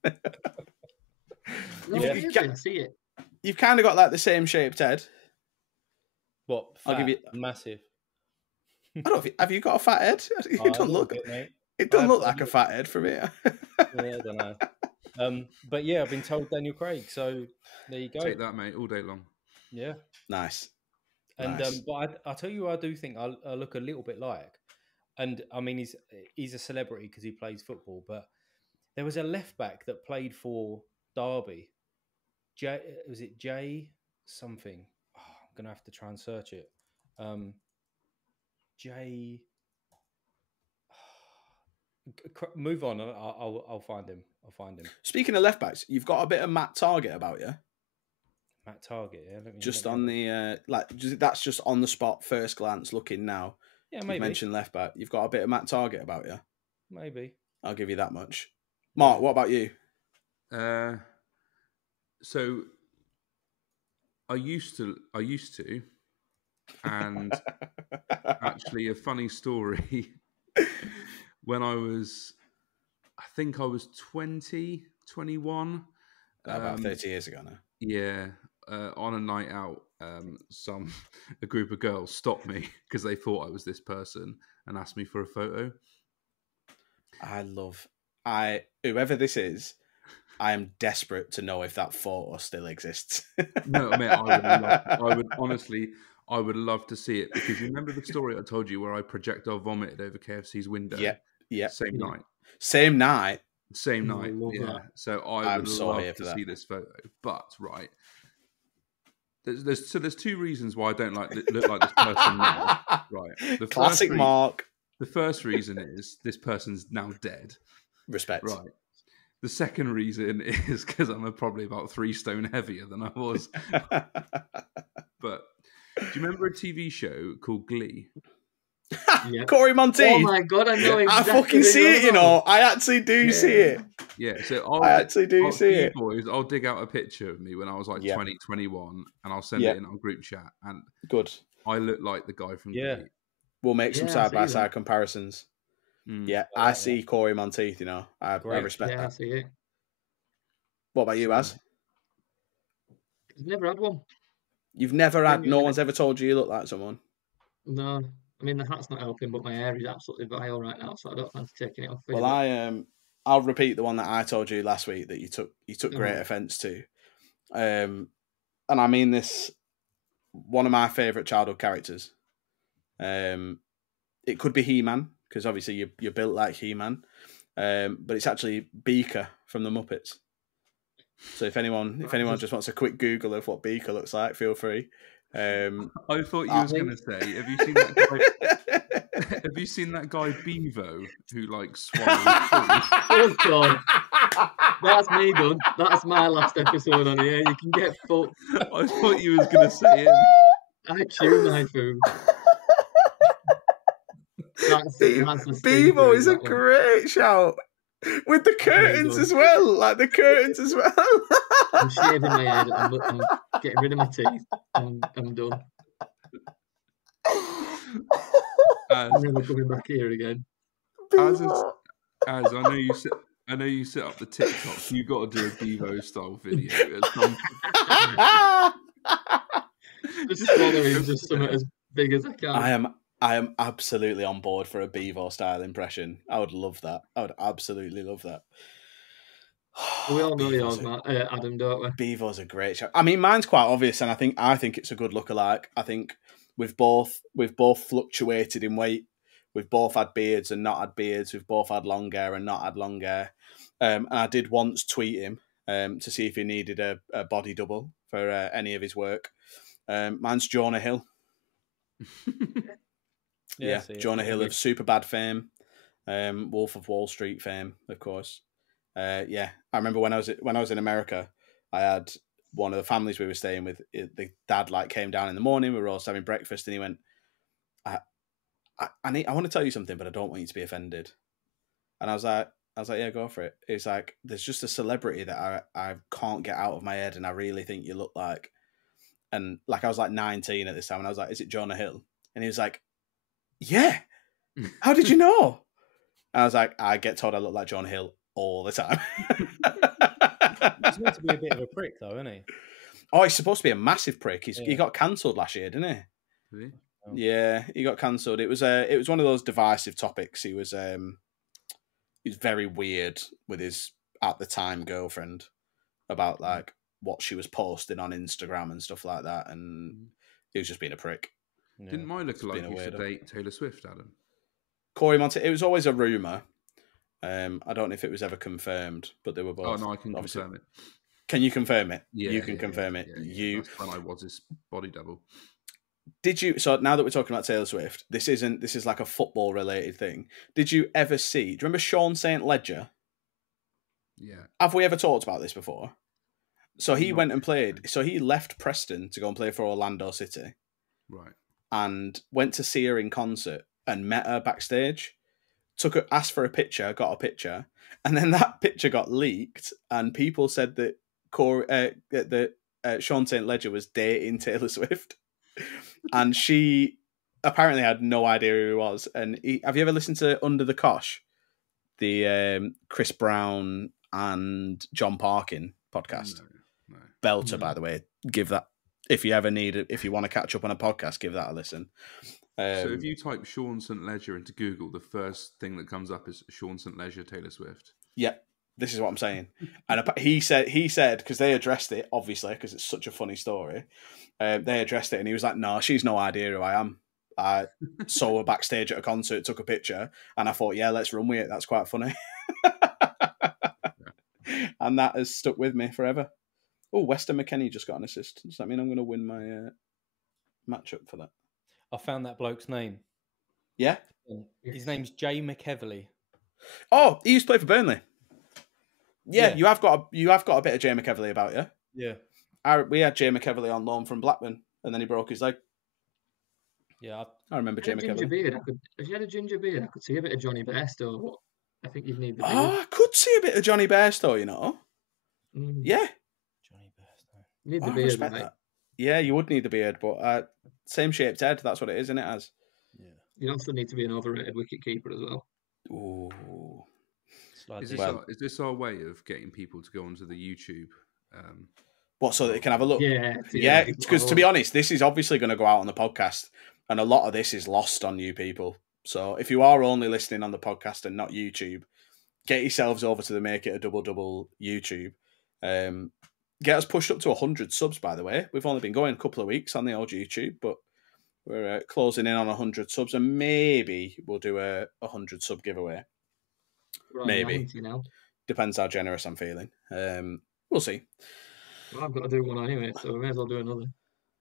I see it. You've kind of got like the same shaped head. What? Fat, I'll give you massive. I don't know. Have you got a fat head? It don't look. It don't look like a fat head from here. Yeah, I don't know. But yeah, I've been told Daniel Craig. So there you go. Take that, mate, all day long. Yeah. Nice. And but I tell you, I do think I look a little bit like. And I mean, he's a celebrity because he plays football. But there was a left back that played for Derby. Was it Jay something? Oh, I'm gonna have to try and search it. Jay. Move on. I'll find him. Speaking of left backs, you've got a bit of Matt Target about you. Matt Target, yeah. That's just on the spot, first glance, looking now. Yeah, maybe. You mentioned left back. You've got a bit of Matt Target about you. Maybe. I'll give you that much. Mark, what about you? So I used to, and actually a funny story. When I think I was 20, 21. About 30 years ago now. Yeah. On a night out, a group of girls stopped me because they thought I was this person and asked me for a photo. Whoever this is, I am desperate to know if that photo still exists. No, I mean, I would love to see it, because you remember the story I told you where I projectile vomited over KFC's window? Yeah. Same night. Yeah. That. So I would love to see this photo. But right, there's two reasons why I don't look like this person now. Right. Classic Mark. The first reason is this person's now dead. Respect. Right. The second reason is because I'm probably about 3 stone heavier than I was. But Do you remember a TV show called Glee? Yeah. Corey Monteith. Oh my god, I know exactly. I fucking see it, you know. I actually do see it. Yeah, so I actually do see it. boys, I'll dig out a picture of me when I was like 20, 21, and I'll send it in our group chat. And good. I look like the guy from Glee. We'll make some side-by-side comparisons. Mm. Yeah, I see Corey Monteith, you know. I respect that. I see it. What about you, Az? I've never had one. You've never had, no one's ever told you look like someone? No. I mean, the hat's not helping, but my hair is absolutely vile right now, so I don't fancy taking it off. Well, I'll repeat the one that I told you last week that you took great offence to. And I mean this, one of my favourite childhood characters. It could be He-Man, because obviously you're built like He-Man. But it's actually Beaker from the Muppets. So if anyone just wants a quick Google of what Beaker looks like, feel free. I thought you was going to say, have you seen that guy? Have you seen that guy Bevo who like swallows food? Oh god, that's me done. That's my last episode on here. You can get fucked. I thought you was going to say it. I chew my food. Bevo is a great shout. With the curtains as well. Like the curtains as well. I'm shaving my head. I'm getting rid of my teeth. I'm done. I'm never coming back here again. As I know you set up the TikTok. You got to do a Bevo style video. Just swallowing just something as big as I can. I am absolutely on board for a Bevo style impression. I would love that. I would absolutely love that. We all know yours, Adam, don't we? Bevo's a great show. I mean, mine's quite obvious, and I think it's a good lookalike. I think we've both fluctuated in weight. We've both had beards and not had beards. We've both had long hair and not had long hair. And I did once tweet him to see if he needed a body double for any of his work. Mine's Jonah Hill. Yeah, Jonah Hill of Superbad fame, Wolf of Wall Street fame, of course. I remember when I was in America, I had one of the families we were staying with. The dad came down in the morning. We were all having breakfast, and he went, "I want to tell you something, but I don't want you to be offended." And I was like, "Yeah, go for it." It's like, there's just a celebrity that I can't get out of my head, and I really think you look like. And I was 19 at this time, and I was like, "Is it Jonah Hill?" And he was like, "Yeah, how did you know?" And I was like, "I get told I look like Jonah Hill all the time." He's meant to be a bit of a prick, though, isn't he? Oh, he's supposed to be a massive prick. He got cancelled last year, didn't he? Really? Oh. Yeah, he got cancelled. It was one of those divisive topics. He was very weird with his at the time girlfriend about what she was posting on Instagram and stuff like that, and he was just being a prick. Yeah. Didn't my lookalike used to date Taylor Swift, Adam? Corey Monteith. It was always a rumor. I don't know if it was ever confirmed, but they were both. Oh no, I can confirm it. Can you confirm it? Yeah, you can confirm it. Yeah. That's when I was his body double. Did you? So now that we're talking about Taylor Swift, this is like a football related thing. Did you ever see? Do you remember Sean St. Ledger? Yeah. Have we ever talked about this before? So he went and played. So he left Preston to go and play for Orlando City. Right. And went to see her in concert and met her backstage. Asked for a picture, got a picture, and then that picture got leaked, and people said that Sean St. Ledger was dating Taylor Swift, and she apparently had no idea who he was. And have you ever listened to Under the Cosh, the Chris Brown and John Parkin podcast? No. Belter, by the way. Give that, if you ever need it, if you want to catch up on a podcast, give that a listen. So if you type Sean St. Ledger into Google, the first thing that comes up is Sean St. Ledger, Taylor Swift. Yeah, this is what I'm saying. And he said because they addressed it, obviously, because it's such a funny story. They addressed it, and he was like, "No, she's no idea who I am. I saw her backstage at a concert, took a picture, and I thought, yeah, let's run with it. That's quite funny." And that has stuck with me forever. Oh, Weston McKennie just got an assist. Does that mean I'm going to win my matchup for that? I found that bloke's name. Yeah? His name's Jay McEverley. Oh, he used to play for Burnley. Yeah, you have got a bit of Jay McEverley about you. Yeah. We had Jay McEverley on loan from Blackburn, and then he broke his leg. Yeah, I remember If you had Jamie a ginger Cleverley. beard, if you had a ginger beard, I could see a bit of Johnny Bairstow, but I think you'd need the beard. Oh, I could see a bit of Johnny Bairstow, you know. Yeah, Johnny Bairstow. You need I the beard, respect mate. that. Yeah, you would need the beard, but same shaped head. That's what it is, isn't it? As Yeah. You also need to be an overrated wicket keeper as well. ooh, Slide Is this our way of getting people to go onto the YouTube? what, so that they can have a look? Yeah. Because to be honest, this is obviously going to go out on the podcast, and a lot of this is lost on you people. So if you are only listening on the podcast and not YouTube, get yourselves over to the Make It a Double YouTube. Get us pushed up to 100 subs, by the way. We've only been going a couple of weeks on the old YouTube, but we're closing in on 100 subs, and maybe we'll do a 100 sub giveaway. Maybe. Now. Depends how generous I'm feeling. We'll see. Well, I've got to do one anyway, so we may as well do another.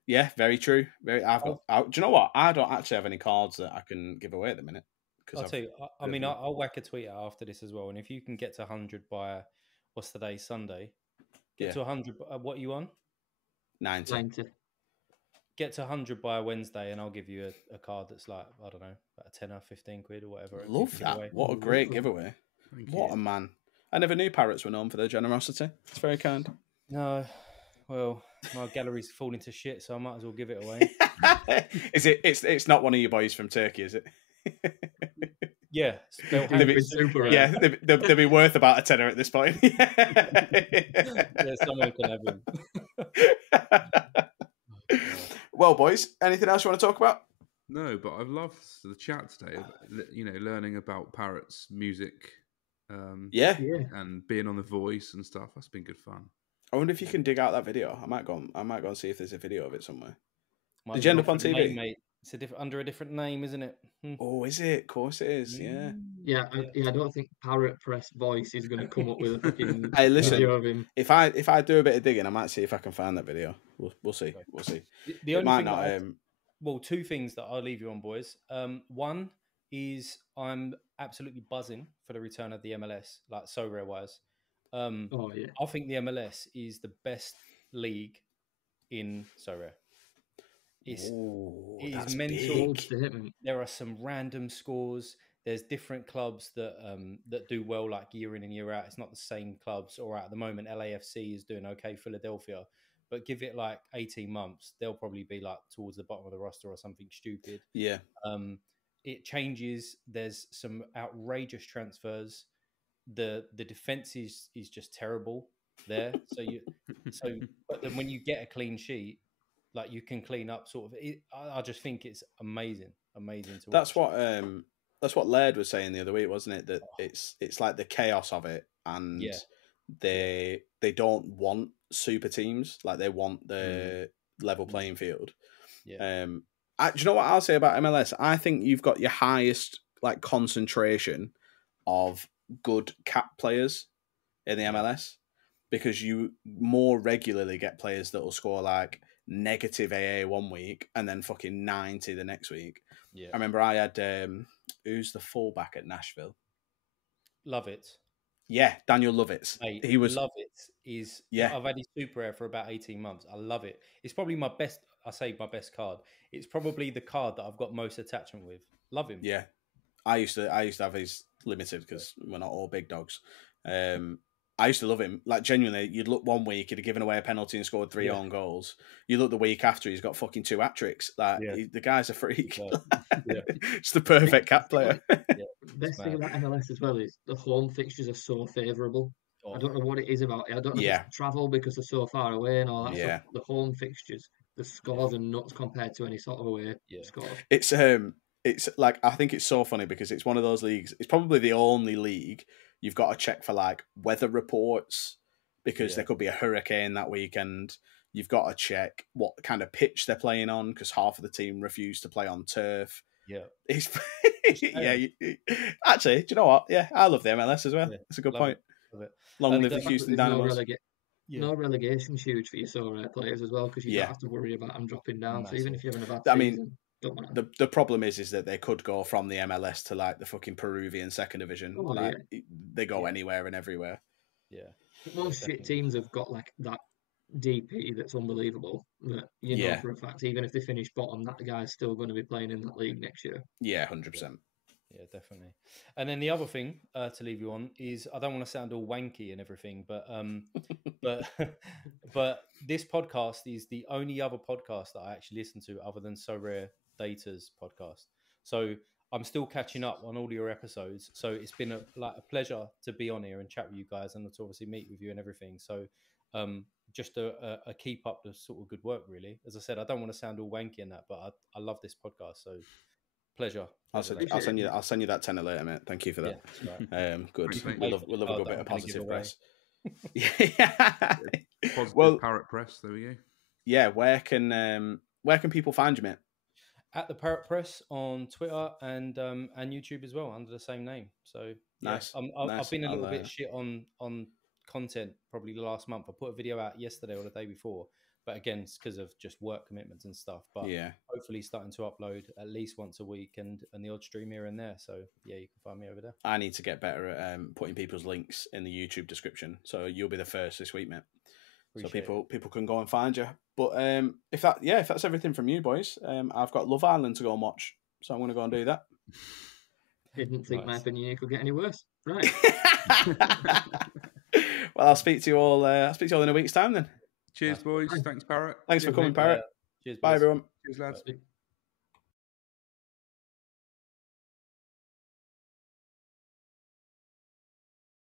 Yeah, very true. Do you know what? I don't actually have any cards that I can give away at the minute. I'll tell you. I mean, I'll whack a tweet out after this as well. And if you can get to 100 by what's today, Sunday, get to 100. What are you on? 90. Get to 100 by Wednesday, and I'll give you a card that's like, I don't know, about 10 or 15 quid or whatever. Love that. What a great giveaway. What a man. I never knew Parrots were known for their generosity. It's very kind. No. Well, my gallery's falling to shit, so I might as well give it away. It's not one of you boys from Turkey, is it? Yeah. They'd be worth about a tenner at this point. Yeah, someone can have them. Well, boys, anything else you want to talk about? No, but I've loved the chat today. Learning about Parrot's music. And being on The Voice and stuff. That's been good fun. I wonder if you can dig out that video. I might go and see if there's a video of it somewhere. Did you end up on TV? Name, mate. It's under a different name, isn't it? Oh, is it? Of course it is. Yeah. I don't think Parrott Press Voice is going to come up with a fucking hey, listen, video of him. If I do a bit of digging, I might see if I can find that video. We'll see. Okay. We'll see. The only thing well, two things that I'll leave you on, boys. One is I'm absolutely buzzing for the return of the MLS, like Sorare wise. I think the MLS is the best league in Sorare. It is mental. Big. There are some random scores. There's different clubs that do well, like year in and year out. It's not the same clubs. Or at the moment, LAFC is doing okay. Philadelphia, but give it like 18 months, they'll probably be like towards the bottom of the roster or something stupid. Yeah. It changes. There's some outrageous transfers. The defense is just terrible there. But then when you get a clean sheet, like you can clean up sort of. I just think it's amazing to watch. That's what Laird was saying the other week, wasn't it? That it's like the chaos of it, and they don't want super teams, like they want the level playing field. Yeah. Do you know what I'll say about MLS? I think you've got your highest like concentration of good cap players in the MLS because you more regularly get players that will score like negative AA one week and then fucking 90 the next week. Yeah. I remember I had who's the fullback at Nashville? Lovett. Yeah, Daniel Lovitz. Mate, he was Lovett is I've had his Super Air for about 18 months. I love it. It's probably my best card. It's probably the card that I've got most attachment with. Love him. Yeah. I used to have his limited because we're not all big dogs. I used to love him. Like, genuinely, you'd look one week, he'd have given away a penalty and scored 3 own goals. You look the week after, he's got fucking 2 hat-tricks. Like, the guy's a freak. It's the perfect cap player. Best thing about MLS as well is the home fixtures are so favourable. I don't know what it is about it. I don't know if it's travel because they're so far away and all that stuff. The home fixtures, the scores are nuts compared to any sort of away score. It's like, I think it's so funny because it's one of those leagues. It's probably the only league you've got to check for like weather reports because there could be a hurricane that weekend. You've got to check what kind of pitch they're playing on because half of the team refuse to play on turf. Yeah. It's actually, do you know what? Yeah, I love the MLS as well. Yeah, that's a good point. Love it. Long live the Houston Dynamos. No relegation huge for your Sorare players as well because you don't have to worry about them dropping down. Massive. So even if you're having a bad season, the problem is that they could go from the MLS to like the fucking Peruvian second division. They go anywhere and everywhere. Yeah. Most shit teams have got like that DP that's unbelievable. That you know for a fact, even if they finish bottom, that guy's still going to be playing in that league next year. Yeah, 100%. Yeah, definitely. And then the other thing to leave you on is I don't want to sound all wanky and everything, but but this podcast is the only other podcast that I actually listen to other than Sorare Data's podcast. So I'm still catching up on all your episodes. So it's been a pleasure to be on here and chat with you guys and to obviously meet with you and everything. So just a keep up the sort of good work, really. As I said, I don't want to sound all wanky in that, but I love this podcast. So pleasure. I'll send you that tenner later, mate. Thank you for that. Yeah, right. Good. We'll love a good bit of positive press. Positive Parrott Press. There we go. Yeah, where can people find you, mate? At the Parrott Press on Twitter and YouTube as well under the same name. So nice. I've been a little bit shit on content probably the last month. I put a video out yesterday or the day before, but again, it's because of just work commitments and stuff. But hopefully starting to upload at least once a week and the odd stream here and there. So yeah, you can find me over there. I need to get better at putting people's links in the YouTube description. So you'll be the first this week, mate. Appreciate so people can go and find you. But if that's everything from you boys, I've got Love Island to go and watch. So I'm going to go and do that. Didn't think my opinion could get any worse. Right. Well, I'll speak to you all in a week's time then. Cheers, boys. Thanks, Parrott. Thanks for coming, Parrott. Cheers, boys. Bye, everyone. Cheers, lads.